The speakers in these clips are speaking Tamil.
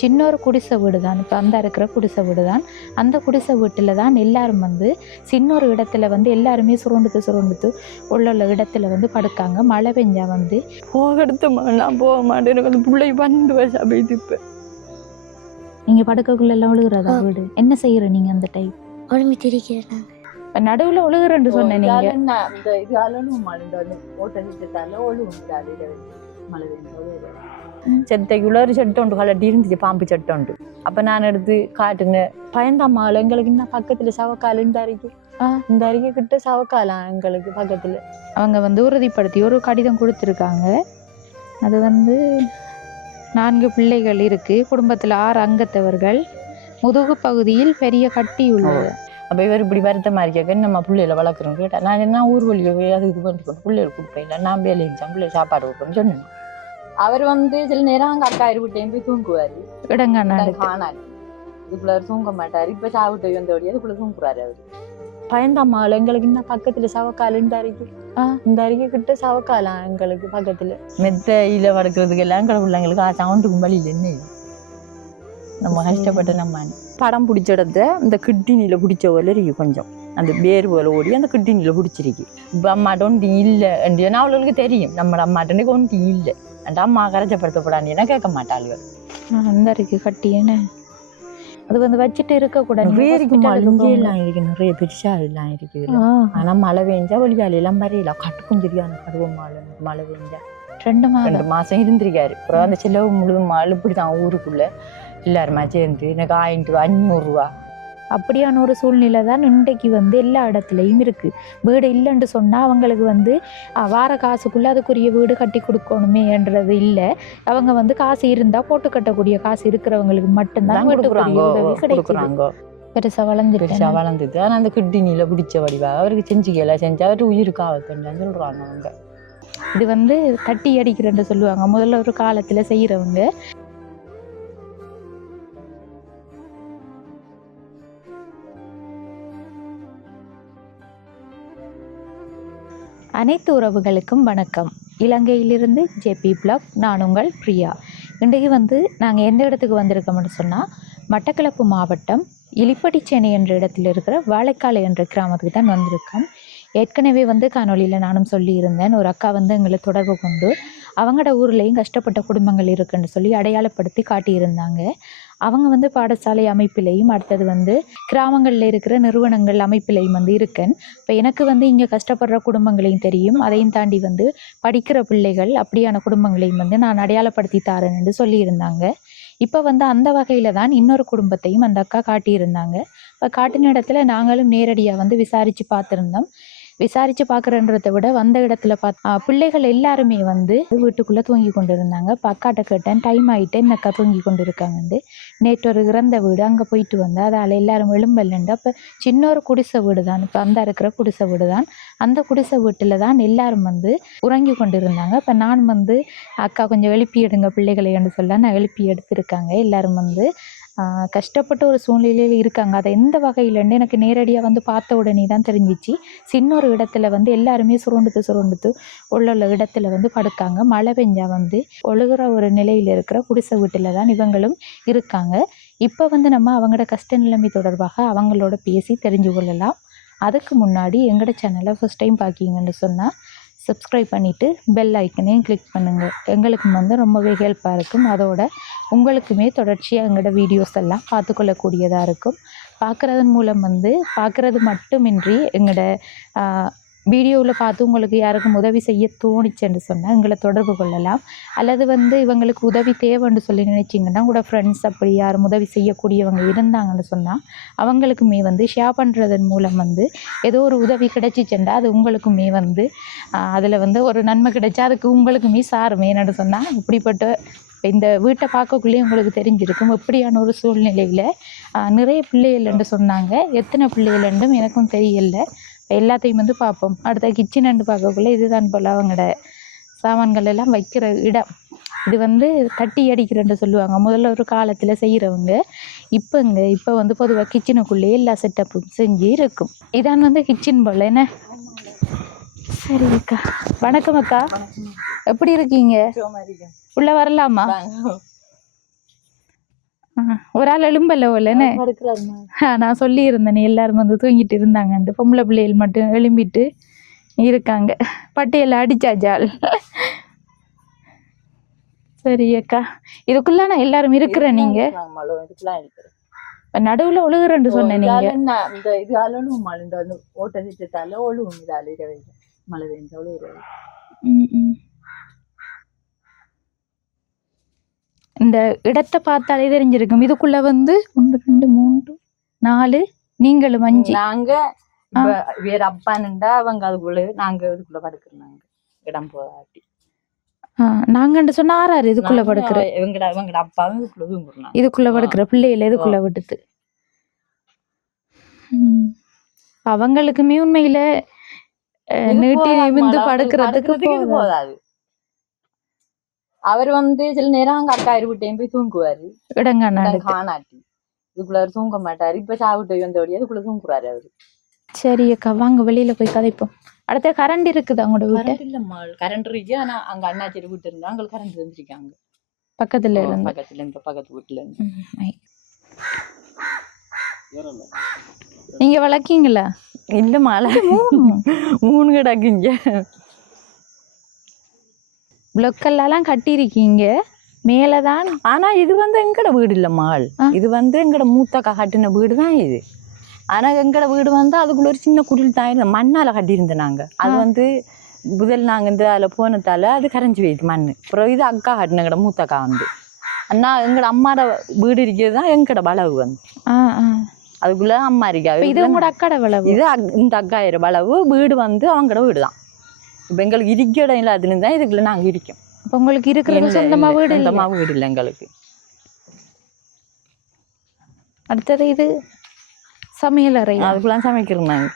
சின்ன ஒரு குடிசை வீடு தான். இப்போ அந்த இருக்கிற குடிசை வீடு தான். அந்த குடிசை வீட்டில் தான் எல்லாரும் வந்து சின்ன ஒரு இடத்துல வந்து எல்லாருமே சுருண்டுத்து உள்ள இடத்துல வந்து படுக்காங்க. மழை பெஞ்சா வந்து நான் போக மாட்டேன், எனக்கு அந்த பிள்ளை 12 வயசா போயிட்டு. இப்போ நீங்கள் படுக்கக்குள்ள எல்லாம் ஒழுகுறதா வீடு? என்ன செய்கிற நீங்கள் அந்த டைம்? ஒழுங்கு திரிக்கிறேன். இப்போ நடுவில் ஒழுகுறேன்னு சொன்னேன் நீங்கள். இந்த இது அலனும் மழை ஓட்டலிட்டால ஒழுங்கு மழை செத்தைக்குள்ள ஒரு செட்டை உண்டு, கலட்டி இருந்துச்சு, பாம்பு செட்டை உண்டு. அப்போ நான் எடுத்து காட்டுனேன். பயந்தாம்மாள் எங்களுக்கு இன்னும் பக்கத்தில் சவக்கால் இந்த அருகே கிட்ட சவக்காலாம் எங்களுக்கு பக்கத்தில். அவங்க வந்து உறுதிப்படுத்தி ஒரு கடிதம் கொடுத்துருக்காங்க. அது வந்து 4 பிள்ளைகள் இருக்குது, குடும்பத்தில் 6 அங்கத்தவர்கள், முதுகு பகுதியில் பெரிய கட்டி உள்ளது. அப்போ இவர் இப்படி வருத்தமாக இருக்க நம்ம பிள்ளைகளை வளர்க்குறோம் கேட்டால் நான் என்ன ஊர் வழியை போய் அது இது பண்ணிட்டு பிள்ளைகள் கொடுப்பேன், இல்லை நான் வேலை செஞ்சேன், பிள்ளை சாப்பாடு கொடுப்பேன்னு சொன்னேன். அவர் வந்து சில நேரம் அங்கே அக்கா இருவிட்டேன் போய் தூங்குவார், காணாது இதுக்குள்ள தூங்க மாட்டார். இப்போ சாப்பிட்டு வந்தபடியே அதுக்குள்ள தூங்குறாரு அவர். பயந்தாம்மாள் எங்களுக்கு இன்னும் பக்கத்தில் சவக்கால் இந்த அருகே கிட்ட சவக்காலாம் எங்களுக்கு பக்கத்தில். மெத்தையில் வளர்க்குறதுக்கு எல்லாம் எங்களை பிள்ளைங்களுக்கு சவுண்டுக்கும் வழியில் என்ன நம்ம கஷ்டப்பட்டு நம்ம படம் பிடிச்ச இடத்த இந்த கிட்னியில் பிடிச்ச போல இருக்கு, கொஞ்சம் அந்த வேறு போல ஓடி அந்த கிட்னியில் பிடிச்சிருக்கு. இப்போ அம்மாட்ட ஒன்று இல்லை ஏன்னா அவளுக்கு தெரியும் நம்ம அம்மாட்டே ஒன்று இல்லை, அந்த அம்மா கரைச்சப்படுத்தப்படாதுன்னா கேட்க மாட்டாளுங்க. அந்த இருக்கு கட்டி என்ன அது வந்து வச்சுட்டு இருக்கக்கூடாது. எல்லாம் இருக்கு, நிறைய பெருசா எல்லாம் இருக்குது. ஆனா மழை பெஞ்சா வழியாலையெல்லாம் வரையில கட்டுக்கும் சரியான பருவம் மழை பெஞ்சா 2 மாசம் இருந்திருக்காரு. அப்புறம் அந்த செலவு முழுதும் மழை இப்படிதான் ஊருக்குள்ள எல்லாருமா சேர்ந்து எனக்கு 500 ரூபா அப்படியான ஒரு சூழ்நிலை தான் இன்றைக்கு வந்து எல்லா இடத்துலையும் இருக்குது. வீடு இல்லைன்னு சொன்னால் அவங்களுக்கு வந்து வார காசுக்குள்ளே அதுக்குரிய வீடு கட்டி கொடுக்கணுமேன்றது இல்லை. அவங்க வந்து காசு இருந்தால் போட்டு கட்டக்கூடிய காசு இருக்கிறவங்களுக்கு மட்டும்தான் கொடுக்குறாங்க. பெருசாக வளர்ந்துது. ஆனால் அந்த கிட்னியில் பிடிச்ச வடிவா அவருக்கு செஞ்சுக்கலாம் செஞ்சு அவர் உயிருக்கு ஆபத்துன்னு சொல்கிறாங்க அவங்க. இது வந்து தட்டி அடிக்கிறேன்னு சொல்லுவாங்க முதல்ல ஒரு காலத்தில் செய்கிறவங்க. அனைத்து உறவுகளுக்கும் வணக்கம். இலங்கையிலிருந்து ஜேபி பிளாக், நான் உங்கள் பிரியா. இன்றைக்கு வந்து நாங்கள் எந்த இடத்துக்கு வந்திருக்கோம்னு சொன்னால் மட்டக்களப்பு மாவட்டம் இலிப்பட்டிச்சேனை என்ற இடத்துல இருக்கிற வாழைக்காலை என்ற கிராமத்துக்கு தான் வந்திருக்கோம். ஏற்கனவே வந்து காணொலியில் நானும் சொல்லியிருந்தேன், ஒரு அக்கா வந்து எங்களை தொடர்பு கொண்டு அவங்களோட ஊர்லேயும் கஷ்டப்பட்ட குடும்பங்கள் இருக்குன்னு சொல்லி அடையாளப்படுத்தி காட்டியிருந்தாங்க. அவங்க வந்து பாடசாலை அமைப்பிலையும் அடுத்தது வந்து கிராமங்களில் இருக்கிற நிறுவனங்கள் அமைப்பிலையும் வந்து இருக்கேன். இப்போ எனக்கு வந்து இங்கே கஷ்டப்படுற குடும்பங்களையும் தெரியும், அதையும் தாண்டி வந்து படிக்கிற பிள்ளைகள் அப்படியான குடும்பங்களையும் வந்து நான் அடையாளப்படுத்தி தாரேன்னு சொல்லியிருந்தாங்க. இப்போ வந்து அந்த வகையில் தான் இன்னொரு குடும்பத்தையும் அந்த அக்கா காட்டியிருந்தாங்க. இப்போ காட்டின இடத்துல நாங்களும் நேரடியாக வந்து விசாரித்து பார்த்துருந்தோம். விசாரித்து பார்க்குறன்றதை விட வந்த இடத்துல பிள்ளைகள் எல்லாருமே வந்து வீட்டுக்குள்ளே தூங்கி கொண்டு இருந்தாங்க. இப்போ அக்காட்ட கேட்டேன், டைம் ஆகிட்டு இந்த அக்கா தூங்கி கொண்டு இருக்காங்கண்டு. நேற்று ஒரு இறந்த வீடு அங்கே போயிட்டு வந்தேன், அதால் எல்லாரும் எழும்பல்லண்டு. அப்போ சின்ன ஒரு குடிசை வீடு தான், இப்போ அந்த இருக்கிற குடிசை வீடு தான். அந்த குடிசை வீட்டில் தான் எல்லாரும் வந்து உறங்கி கொண்டு இருந்தாங்க. இப்போ நான் வந்து அக்கா கொஞ்சம் எழுப்பி எடுங்க பிள்ளைகளைன்னு சொல்ல நான் எழுப்பி எடுத்திருக்காங்க. எல்லாரும் வந்து கஷ்டப்பட்ட ஒரு சூழ்நிலையில் இருக்காங்க. அதை எந்த வகையிலன்னு எனக்கு நேரடியாக வந்து பார்த்த உடனே தான் தெரிஞ்சிச்சு. சின்ன ஒரு இடத்துல வந்து எல்லாருமே சுருண்டுத்து உள்ள இடத்துல வந்து படுக்காங்க. மழை பெஞ்சா வந்து ஒழுகுற ஒரு நிலையில் இருக்கிற குடிசை வீட்டில் தான் இவங்களும் இருக்காங்க. இப்போ வந்து நம்ம அவங்களோட கஷ்ட நிலைமை தொடர்பாக அவங்களோட பேசி தெரிஞ்சு கொள்ளலாம். அதுக்கு முன்னாடி எங்களோட சேனலை ஃபஸ்ட் டைம் பார்க்கிங்கன்னு சொன்னால் சப்ஸ்கிரைப் பண்ணிவிட்டு பெல் ஐக்கனையும் கிளிக் பண்ணுங்கள். எங்களுக்கு வந்து ரொம்பவே ஹெல்ப்பாக இருக்கும். அதோட உங்களுக்குமே தொடர்ச்சியாக எங்களோட வீடியோஸ் எல்லாம் பார்த்துக்கொள்ளக்கூடியதாக இருக்கும். பார்க்குறதன் மூலம் வந்து பார்க்குறது மட்டுமின்றி எங்களோட வீடியோவில் பார்த்து உங்களுக்கு யாருக்கும் உதவி செய்ய தோணிச்சுன்னு சொன்னால் எங்களை தொடர்பு கொள்ளலாம். அல்லது வந்து இவங்களுக்கு உதவி தேவைன்னு சொல்லி நினச்சிங்கன்னா கூட ஃப்ரெண்ட்ஸ் அப்படி யாரும் உதவி செய்யக்கூடியவங்க இருந்தாங்கன்னு சொன்னால் அவங்களுக்குமே வந்து ஷேர் பண்ணுறதன் மூலம் வந்து ஏதோ ஒரு உதவி கிடைச்சிச்சுண்டா அது உங்களுக்குமே வந்து அதில் வந்து ஒரு நன்மை கிடைச்சா அதுக்கு உங்களுக்குமே சாருமே என்னென்னு சொன்னால் இப்படிப்பட்ட இந்த வீட்டை பார்க்கக்குள்ளேயே உங்களுக்கு தெரிஞ்சிருக்கும் எப்படியான ஒரு சூழ்நிலையில் நிறைய பிள்ளைகள்ன்னு சொன்னாங்க. எத்தனை பிள்ளைகள்ன்றும் எனக்கும் தெரியலை. எல்லாத்தையும் வந்து பார்ப்போம். அடுத்த கிச்சன் பார்க்கக்குள்ளே இதுதான் போல் அவங்களோட சாமான்கள் எல்லாம் வைக்கிற இடம். இது வந்து தட்டி அடிக்கிறேன்னு சொல்லுவாங்க முதல்ல ஒரு காலத்தில் செய்கிறவங்க. இப்போ வந்து பொதுவாக கிச்சனுக்குள்ளேயே எல்லா செட்டப்பும் செஞ்சு இருக்கும். இதான் வந்து கிச்சன் போல் என்ன. சரி அக்கா, வணக்கம் அக்கா, எப்படி இருக்கீங்க? உள்ள வரலாமா? ஒரு ஆள் எழும்பல போலன்னு நான் சொல்லியிருந்தேன் எல்லாரும் வந்து தூங்கிட்டு இருந்தாங்க அந்த பொம்பளை பிள்ளைகள் மட்டும் எழும்பிட்டு இருக்காங்க பட்டியல அடிச்சாஜால் சரி அக்கா இதுக்குள்ள எல்லாரும் இருக்கிற நீங்க நடுவுல ஒழுகுறன்னு சொன்ன நீங்க இந்த இது அலனும் மழை இந்த ஓட்டத்திட்டால ஒழுகும் இதால மழை பெஞ்ச ஒழுகுறது இந்த இடத்தை பார்த்தாலே தெரிஞ்சிருக்கும் இதுக்குள்ள வந்து 1 2 3 4 நீங்களும் 5 நாங்க வேற அப்பானுண்டா அவங்க அதுக்குள்ள நாங்க இதுக்குள்ள படுக்கிறோம் இடம் போகாட்டி நாங்கன்னு சொன்னா 6 இதுக்குள்ள படுக்கிற இவங்கட அப்பாவும் இதுக்குள்ள தூங்குறாங்க இதுக்குள்ள படுக்கிற பிள்ளைகள் இதுக்குள்ள விட்டுட்டு அவங்களுக்குமே உண்மையில நீட்டி நிமிந்து படுக்கிறதுக்கு போதாது அவர் வந்து சில நேரம் அங்க அக்கா இருவிட்டையும் போய் தூங்குவாரு காணாட்டி இதுக்குள்ள தூங்க மாட்டாரு இப்ப சாவிட்டு வந்தபடியா இதுக்குள்ள தூங்குறாரு அவரு சரி அக்கா வாங்க வெளியில போய் கதைப்போம் அடுத்த கரண்ட் இருக்குது அவங்களோட வீட்டு இல்லம்மா கரண்ட் இருக்கு ஆனா அங்க அண்ணாச்சி வீட்டு இருந்தா அங்க கரண்ட் இருந்திருக்காங்க பக்கத்துல இருந்து பக்கத்து வீட்டுல இருந்து நீங்க வளர்க்கீங்களா இல்ல மழை 3 கிடக்குங்க பிளொக்கெல்லாம் கட்டியிருக்கீங்க மேலதான் ஆனா இது வந்து எங்கட வீடு இல்ல மாள் இது வந்து எங்கட மூத்தக்கா கட்டின வீடு தான் இது ஆனா எங்கட வீடு வந்து அதுக்குள்ள ஒரு சின்ன குடில் தான் இருந்த மண்ணால கட்டியிருந்தோம் நாங்க அது வந்து முதல் நாங்க இந்த அதில் போனதால அது கரைஞ்சி போயிடுது மண் அப்புறம் இது அக்கா கட்டின எங்கட மூத்தக்கா வந்து அண்ணா எங்கட அம்மாட வீடு இருக்கிறது தான் எங்கட வளவு வந்து அதுக்குள்ள அம்மா இருக்கா இது உங்களோட அக்காட வளவு இது இந்த அக்காயிரம் வளவு வீடு வந்து அவங்களோட வீடு தான் இப்போ எங்களுக்கு இருக்க இடம் இல்லாதுன்னு தான் இதுக்குள்ள நாங்க இருக்கோம் இப்போ உங்களுக்கு இருக்கிறது சொந்தமா வீடு இல்லை எங்களுக்கு அடுத்தது இது சமையல் அறை அதுக்குள்ள சமைக்கிறோம் நாங்க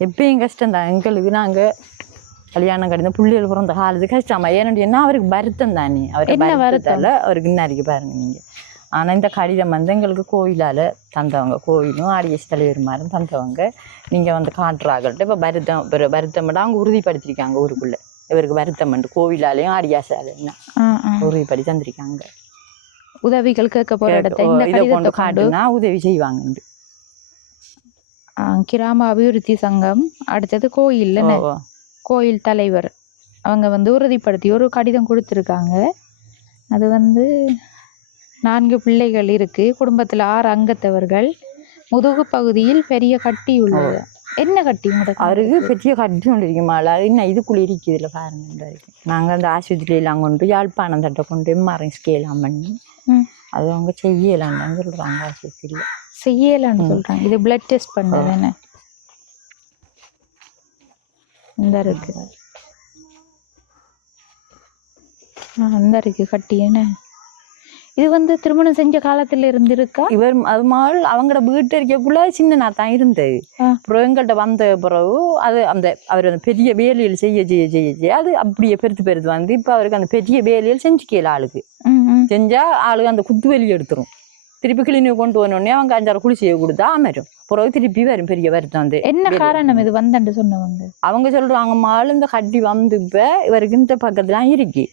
எப்பயும் கஷ்டம் தான் எங்களுக்கு நாங்க கல்யாணம் கட்டின புள்ளிகள் பிறந்த காலத்து கஷ்டமா ஏன்னா அவருக்கு வருத்தம் தானே வருத்தத்தால அவருக்கு இன்னைக்கு பாருங்க நீங்க ஆனா இந்த கடிதம் வந்து எங்களுக்கு கோயிலால தந்தவங்க கோயிலும் ஆடிஎஸ் தலைவருமாரும் தந்தவங்க நீங்க வந்து காட்டுறாங்கள்ட்ட இப்ப வருத்தம் அவங்க உறுதிப்படுத்திருக்காங்க ஊருக்குள்ள இவருக்கு வருத்தம் கோவிலாலையும் ஆடியாசாலையும் உறுதிப்படி தந்திருக்காங்க உதவிகள் கேட்க போற இடத்தை கொண்டு காட்டுனா உதவி செய்வாங்க கிராம அபிவிருத்தி சங்கம் அடுத்தது கோயில் தலைவர் அவங்க வந்து உறுதிப்படுத்தி ஒரு கடிதம் கொடுத்துருக்காங்க அது வந்து 4 பிள்ளைகள் இருக்கு குடும்பத்துல 6 அங்கத்தவர்கள் முதுகு பகுதியில் பெரிய கட்டி உள்ளது என்ன கட்டி அவருக்கு பெரிய கட்டி ஒன்று இருக்குமாள் அது இன்னும் இதுக்குள்ள இருக்குதுல பாருங்க நாங்க அந்த ஆஸ்பத்திரியெல்லாம் கொண்டு யாழ்ப்பாணம் தட்டை கொண்டு எம்ஆர்ஐ ஸ்கேலாம் பண்ணி அது அவங்க செய்யலான்னு சொல்றாங்க ஆஸ்பத்திரியில செய்யலான்னு சொல்றாங்க இது பிளட் டெஸ்ட் பண்றது என்ன இந்த இருக்கு அந்த இருக்கு கட்டி என்ன இது வந்து திருமணம் செஞ்ச காலத்துல இருந்து இருக்கா இவர் அது மாதிரி அவங்களோட வீட்டு இருக்கக்குள்ள சின்ன நான் தான் இருந்தது அப்புறம் எங்கள்கிட்ட வந்த பிறகு அது அந்த அவர் அந்த பெரிய வேலையில் செய்ய அது அப்படியே பெருத்து வந்து இப்போ அவருக்கு அந்த பெரிய வேலையில் செஞ்சுக்கல ஆளுக்கு செஞ்சா ஆளுக்கு அந்த குத்து வெளியே எடுத்துரும் திருப்பி கிளினிக் கொண்டு வந்தோடனே அவங்க 5-6 குளிசையை கொடுத்தா அமரும் பிறகு திருப்பி வரும் பெரிய வருத்தம் வந்து என்ன காரணம் இது வந்தன்னு சொன்னவங்க அவங்க சொல்றாங்க மாள் இந்த கட்டி வந்து இப்ப இவருக்கு இந்த பக்கத்துலாம் இருக்கு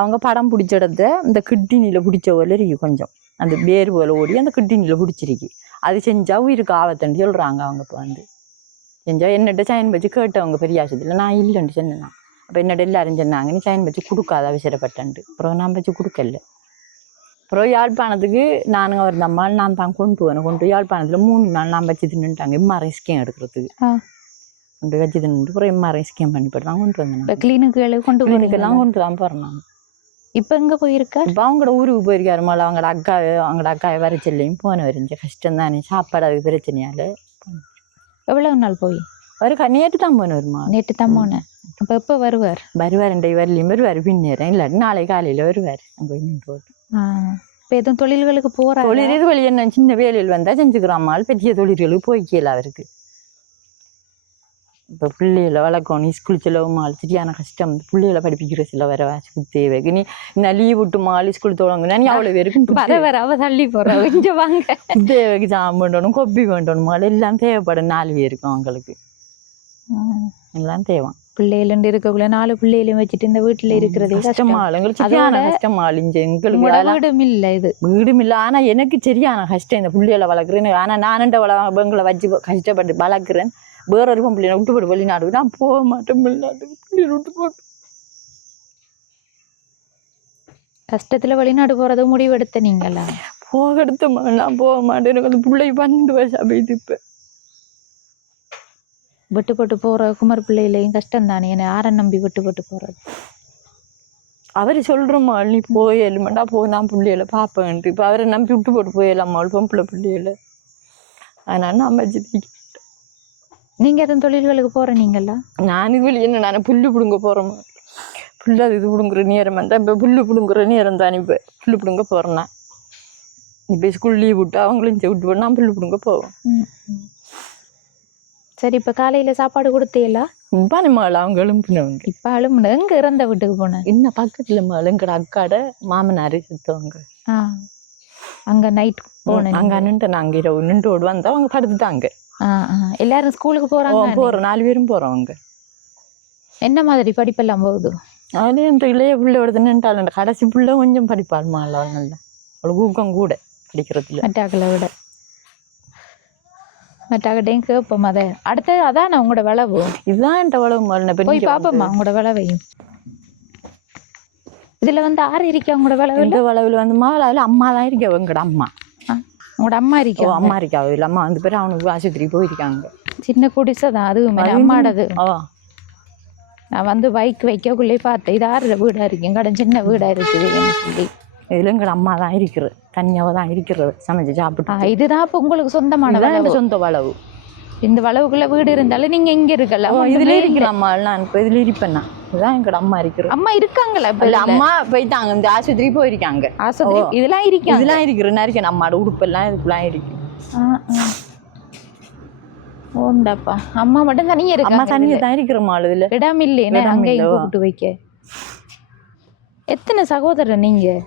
அவங்க படம் பிடிச்ச இடத்த இந்த கிட்னியில பிடிச்ச போல இருக்கு கொஞ்சம் அந்த வேறு போல ஓடி அந்த கிட்னியில பிடிச்சிருக்கு அது செஞ்சா உயிருக்கு ஆபத்துன்னு சொல்றாங்க அவங்க இப்போ வந்து செஞ்சா என்னட்ட சைன் வச்சு கேட்டவங்க பெரிய ஆஸ்பத்திரியில் நான் இல்லைன்னு சொன்னேன் அப்போ என்னட்ட எல்லாரும் சொன்னாங்க நீ சைன் வச்சு கொடுக்காத அவசரப்பட்டேன்ட்டு அப்புறம் நான் வச்சு கொடுக்கல அப்புறம் யாழ்ப்பாணத்துக்கு நானுங்க அவர் அம்மாள் நான் தான் கொண்டு யாழ்ப்பாணத்துல 3 நாள் நான் வச்சு தின்னுட்டாங்க எம்ஆர்ஐ ஸ்கேன் எடுக்கிறதுக்கு கொண்டு வச்சு தின்னுட்டு அப்புறம் எம்ஆர்ஐ ஸ்கேன் பண்ணி போட்டு தான் கொண்டு வந்தேன் கிளினிக்கெல்லாம் கொண்டு தான் போறேன் இப்போ எங்க போயிருக்கா இப்போ அவங்களோட ஊருக்கு போயிருக்காரு மேலே அவங்களோட அக்காவை வர சொல்லியும் போன வரைஞ்ச கஷ்டம் தானே சாப்பாடு அது பிரச்சனையால எவ்வளவு நாள் போய் நேற்று தான் போனவருமா நேற்று தான் போனேன் அப்போ எப்போ வருவார் 2 வரலையும் வருவார் பின்னேறேன் இல்லாட்டி நாளை காலையில வருவார் அங்கே இன்னும் போட்டு இப்போ எதுவும் தொழில்களுக்கு போகிற தொழில் வழி என்ன சின்ன வேலையில் வந்தால் செஞ்சுக்கிறாமால் பெரிய தொழில்களுக்கு போய்க்கல அவருக்கு இப்போ பிள்ளைகளை வளர்க்கணும் ஸ்கூல் செலவு சரியான கஷ்டம் பிள்ளைகளை படிப்பிக்கிற சில வர வாசி தேவைக்கு நீ இந்த லீவ் விட்டு மாலி ஸ்கூல் தொடங்குனா நீ அவ்வளோ பேருக்கு வர வர அவ தள்ளி போறோம் இங்க வாங்க தேவைக்கு ஜாம் பண்ணணும் கொப்பி வேண்டணும் எல்லாம் தேவைப்படும் 4 பேருக்கும் அவங்களுக்கு எல்லாம் தேவை பிள்ளைகள் இருக்கக்குள்ள 4 பிள்ளைகளையும் வச்சுட்டு இந்த வீட்டுல இருக்கிறதே கஷ்டமா எங்களுக்கு சரியான கஷ்டமா எங்களுக்கு வீடும் இல்லை இது வீடும் இல்லை ஆனா எனக்கு சரியான கஷ்டம் இந்த பிள்ளைகளை வளர்க்குறேன் ஆனா நானண்ட பெண்களை வச்சு கஷ்டப்பட்டு வளர்க்குறேன் வேற ஒரு பிள்ளைகளை விட்டு போட்டு வெளிநாடு நான் போக மாட்டேன் வெளிநாட்டுக்கு பிள்ளைகளை விட்டு போட்டு கஷ்டத்துல வெளிநாடு போறது முடிவெடுத்த நீங்களா போக எடுத்த நான் போக மாட்டேன் எனக்கு அந்த பிள்ளை 12 வயசா போயிட்டு இப்ப விட்டு போட்டு போற குமர் பிள்ளைகளையும் கஷ்டம் தானே என்ன யாரை நம்பி விட்டு போட்டு போறது அவர் சொல்றோம்மா நீ போயலுமாண்டா போய் நான் பிள்ளைகளை பார்ப்பேன்ட்டு இப்போ அவரை நம்பி விட்டு போட்டு போயலாமா பொம்பளை பிள்ளைகளை அதனால நான் வச்சு நீங்க எதுவும் தொழில்களுக்கு போற நீங்களா நான் இது வெளியே என்ன நான் புல்லு பிடுங்க போறேம்மா புல்லு அது இது பிடுங்குற நேரம் வந்தால் இப்போ புல்லு பிடுங்குற நேரம் தானே இப்போ புல்லு பிடுங்க போறேன்னா இப்போ ஸ்கூல் லீவ் விட்டு அவங்களையும் விட்டு போய் நான் புல்லு பிடுங்க போவேன் சரி இப்ப காலையில சாப்பாடு கொடுத்தீங்களா பானிமாள் அவங்க எழும்பினவங்க இப்ப அழுமுன எங்க இறந்த வீட்டுக்கு போனேன் இன்னும் பக்கத்துல எங்கட அக்காட மாமனார் செத்தவங்க அங்க நைட் போனேன் அங்க நின்று நாங்க இரவு நின்று வந்தா அவங்க படுத்துட்டாங்க எல்லாரும் ஸ்கூலுக்கு போறாங்க போறோம் 4 பேரும் போறவங்க என்ன மாதிரி படிப்பெல்லாம் போகுது அதுல இந்த இளைய பிள்ளையோட நின்றாள் கடைசி பிள்ளை கொஞ்சம் படிப்பாள்மா நல்லா அவளுக்கு ஊக்கம் கூட படிக்கிறதுல மറ്റാக்களை விட மറ്റാக்கிட்டையும் கேட்போம் அதை அடுத்தது அதான் உங்களோட விளவு இதுதான் என் விளவு போய் பாப்போம்மா உங்களோட விளவையும் இதுல வந்து ஆறு இருக்கா உங்களோட விளவு இந்த விளவுல வந்து மாலாவில் அம்மா தான் இருக்கா எங்கட அம்மா உங்களோட அம்மா இருக்கா அம்மா இருக்கா இல்லை அம்மா வந்து பேர் அவனுக்கு ஆஸ்பத்திரி போயிருக்காங்க சின்ன குடிசை தான் அதுவுமே அம்மாடது நான் வந்து பைக் வைக்கக்குள்ளே பார்த்தேன் இது ஆறு வீடா இருக்கேன் கடை சின்ன வீடா இருக்குது சொல்லி இதுல எங்கட அம்மா தான் இருக்கிறது தனியாக தான் இருக்கிறது சமைச்சு சாப்பிட்டு இதுதான் இப்போ உங்களுக்கு சொந்தமான சொந்த வளவு இந்த வளவுக்குள்ள வீடு இருந்தாலும் நீங்க இங்க இருக்கலாம் இதுல இருக்கலாம்மா நான் இப்போ இதுல இருப்பேன்னா இதுதான் எங்கட அம்மா இருக்கிறது அம்மா இருக்காங்களா இப்ப அம்மா போயிட்டாங்க இந்த ஆஸ்பத்திரி போயிருக்காங்க ஆஸ்பத்திரி இதெல்லாம் இருக்கு இதெல்லாம் இருக்கிறேன்னா இருக்கேன் அம்மாட உடுப்பெல்லாம் இதுக்கெல்லாம் இருக்கு ஓண்டாப்பா அம்மா மட்டும் தனியா இருக்கு அம்மா தனியா தான் இருக்கிற இதுல இடம் இல்லையே அங்கேயும் கூப்பிட்டு வைக்க எத்தனை சகோதரர் நீங்க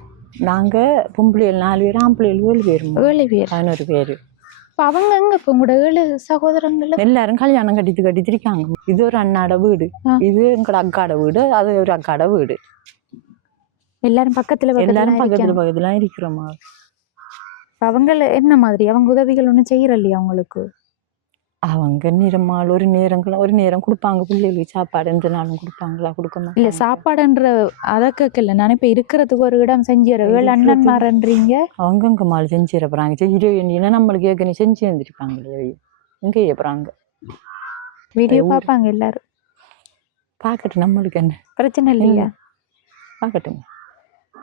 நாங்க பொம்பளைகள் 4 பேர் ஆம்பளைகள் 7 பேர் 11 பேர் இப்போ அவங்க எங்க இப்போ உங்களோட 7 சகோதரங்கள் எல்லாரும் கல்யாணம் கட்டிட்டு இருக்காங்க இது ஒரு அண்ணாட வீடு இது எங்களோட அக்காட வீடு அது ஒரு அக்காட வீடு எல்லாரும் பக்கத்துல இருக்கிறோமா அவங்க என்ன மாதிரி அவங்க உதவிகள் ஒன்றும் செய்யற இல்லையா அவங்களுக்கு அவங்க நிறமால் ஒரு நேரம் கொடுப்பாங்க பிள்ளைகளுக்கு சாப்பாடு எந்த நாளும் கொடுப்பாங்களா கொடுக்க இல்ல சாப்பாடுன்ற அதை கேட்கல நான் இப்ப இருக்கிறதுக்கு ஒரு இடம் செஞ்சிட 7 அண்ணன்மாரன்றீங்க அவங்க அங்க மால் செஞ்சிட போறாங்க செய்ய வேண்டியன்னா நம்மளுக்கு ஏற்கனவே செஞ்சு வந்துருப்பாங்களே இங்க ஏப்புறாங்க வீடியோ பார்ப்பாங்க எல்லாரும் பார்க்கட்டும் நம்மளுக்கு என்ன பிரச்சனை இல்லையா பார்க்கட்டும்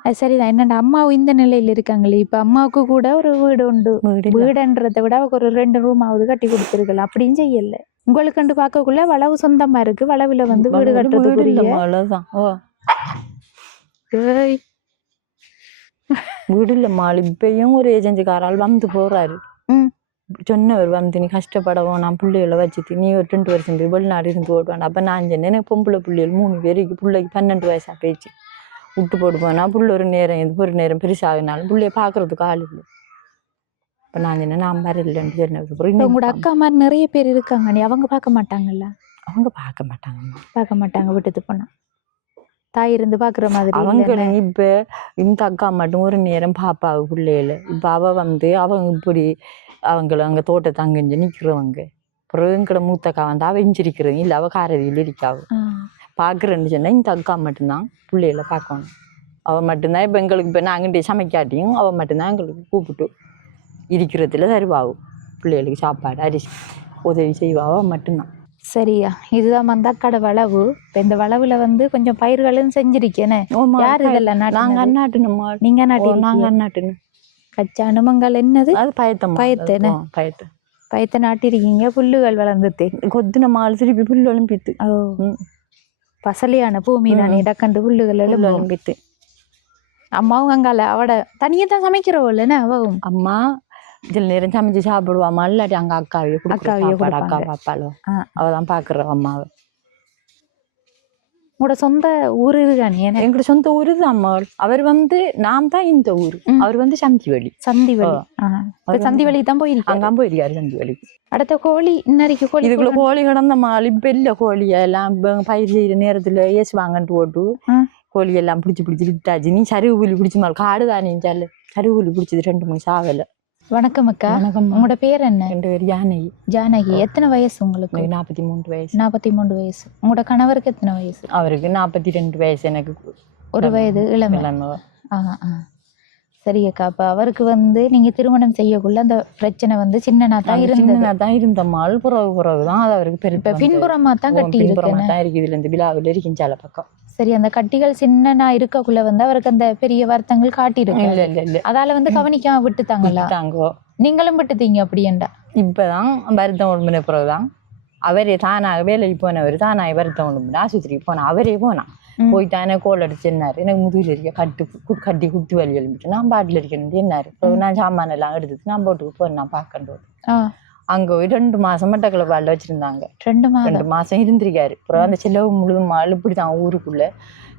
அது சரிதான் என்னடா அம்மாவும் இந்த நிலையில இருக்காங்களே இப்ப அம்மாவுக்கு கூட ஒரு வீடு உண்டு வீடுன்றதை விட அவருக்கு ஒரு 2 ரூமாவது கட்டி கொடுத்துருக்கலாம் அப்படின்னு செய்யல உங்களுக்கு பார்க்கக்குள்ள வளவு சொந்தமா இருக்கு வளவுல வந்து வீடு கட்டுறதுக்குரிய வீடு இல்ல மால் இப்பயும் ஒரு ஏஜென்சிக்காரால் வந்து போறாரு சொன்னவர் வந்து நீ கஷ்டப்படவும் நான் பிள்ளைகளை வச்சுட்டு நீ ஒரு 2 வருஷம் போய் வெளிநாடு இருந்து ஓடுவான் அப்ப நான் சொன்னேன் எனக்கு பொம்பளை பிள்ளைகள் 3 பேருக்கு பிள்ளைக்கு 12 வயசா போயிடுச்சு விட்டு போட்டு போனா புள்ள ஒரு நேரம் பெருசாகினாலும் பிள்ளைய பாக்குறதுக்கு ஆள் இல்லை இப்ப நான் என்ன நான் வரலன்னு சொன்னதுக்கு உங்களோட அக்கா மாதிரி நிறைய பேர் இருக்காங்க நீ அவங்க பார்க்க மாட்டாங்கல்ல அவங்க பார்க்க மாட்டாங்க விட்டுட்டு போனா தாய் இருந்து பாக்குற மாதிரி அவங்க இப்ப இந்த அக்கா மட்டும் ஒரு நேரம் பாப்பாவு பிள்ளையில இப்ப அவ வந்து அவங்க இப்படி அவங்கள அங்க தோட்டத்தை அங்கஞ்சு நிக்கிறவங்க அப்புறம் எங்கட மூத்தக்கா வந்து அவ இஞ்சிருக்கிறவங்க இல்ல அவ காரதியில் இருக்காவு பார்க்குறேன்னு சொன்னால் இந்த அக்கா மட்டும்தான் பிள்ளைகளை பார்க்கணும் அவள் மட்டும்தான் இப்போ எங்களுக்கு இப்போ நாங்கள் சமைக்காட்டியும் அவள் மட்டும்தான் எங்களுக்கு கூப்பிட்டு இருக்கிறதுல தருவாவும் பிள்ளைகளுக்கு சாப்பாடு அரிசி உதவி செய்வா அவள் மட்டும்தான் சரியா இதுதான் வந்து அக்காட வளவு இப்போ இந்த வளவுல வந்து கொஞ்சம் பயிர்களும் செஞ்சிருக்கேனே யார் இதெல்லாம் நாங்கள் அண்ணாட்டுனம்மா நீங்க நாங்கள் அண்ணாட்டுன்னு கச்சா அனுமங்கள் என்னது அது பயத்தேன்னு பயத்தை நாட்டிருக்கீங்க புல்லுகள் வளர்ந்துட்டு கொத்துன மால் திருப்பி புல்லு ஒலிம்பித்து பசலியான பூமி தானே இடக்கண்டு புல்லுகள் எழும்பித்து அம்மாவும் அங்கால அவட தனியா தான் சமைக்கிறவள் என்ன அவவும் அம்மா சில நேரம் சமைச்சு சாப்பிடுவாமா இல்லாட்டி அங்க அக்காவையே அக்காவையே கொடுப்பாங்க அக்கா கொடுப்பாங்க. பாப்பாளோ ஆ. அவதான் பாக்குற அம்மாவை. உங்களோட சொந்த ஊர் இதுதானே? எங்களோட சொந்த ஊரு தான் அம்மா. அவர் நான் தான் இந்த ஊரு. அவர் சந்திவெளி. சந்திவெளி. சந்திவெளி தான் போயிருக்கேன். அங்க போயிருக்காரு சந்திவெளி. அடுத்த கோழி இன்னைக்கு கோழி இதுக்குள்ள கோழி கிடந்த மாலி பெல்ல கோழிய எல்லாம் பயிர் செய்யற நேரத்துல ஏசுவாங்கன்ட்டு போட்டு கோழி எல்லாம் பிடிச்சி விட்டாச்சு. நீ சருகு புலி பிடிச்சி மால் காடு தானே சருகு புலி பிடிச்சது 2 3 சாவல. வணக்கம் அக்கா. வணக்கம். உங்களோட பேர் என்ன? என் பேர் ஜானகி. ஜானகி. எத்தனை வயசு உங்களுக்கு? 43 வயசு. 43 வயசு. உங்களோட கணவருக்கு எத்தனை வயசு? அவருக்கு 42 வயசு. எனக்கு 1 வயது இளமை. சரி அக்கா. அப்ப அவருக்கு நீங்க திருமணம் செய்யக்குள்ள அந்த பிரச்சனை சின்னனா தான் இருந்தம்மாள். புறவுதான் அது அவருக்கு பெரிய பின்புறமா தான் கட்டி இருக்கு. இதுல இருந்து விழாவில் இருக்கிஞ்சால பக்கம். சரி, அந்த கட்டிகள் சின்னனா இருக்கக்குள்ள அவருக்கு அந்த பெரிய வருத்தங்கள் காட்டியிருக்கு. இல்ல அதால கவனிக்காம விட்டுட்டாங்களா? நீங்களும் விட்டுட்டீங்க அப்படியேண்டா? இப்பதான் வருத்தம் ஒழுங்குன பிறகுதான் அவரே தானாக வேலைக்கு போனவர் தானாக வருத்தம் ஒழுங்கு ஆஸ்பத்திரிக்கு போனா. அவரே போனான். போயிட்டானே கோல் அடிச்சுன்னாரு. எனக்கு முதுகில் இருக்க கட்டி குத்து வலி எழுப்பிட்டு நான் பாட்டில் இருக்கணும் என்னாரு. நான் சாமான எல்லாம் எடுத்துட்டு நான் போட்டுக்கு போறேன். நான் பார்க்கணும். அங்க போய் 2 மாசம் மட்டக்களப்பால வச்சிருந்தாங்க. 2 மாசம் இருந்திருக்காரு. அப்புறம் அந்த செலவு முழுதும் இப்படிதான் ஊருக்குள்ள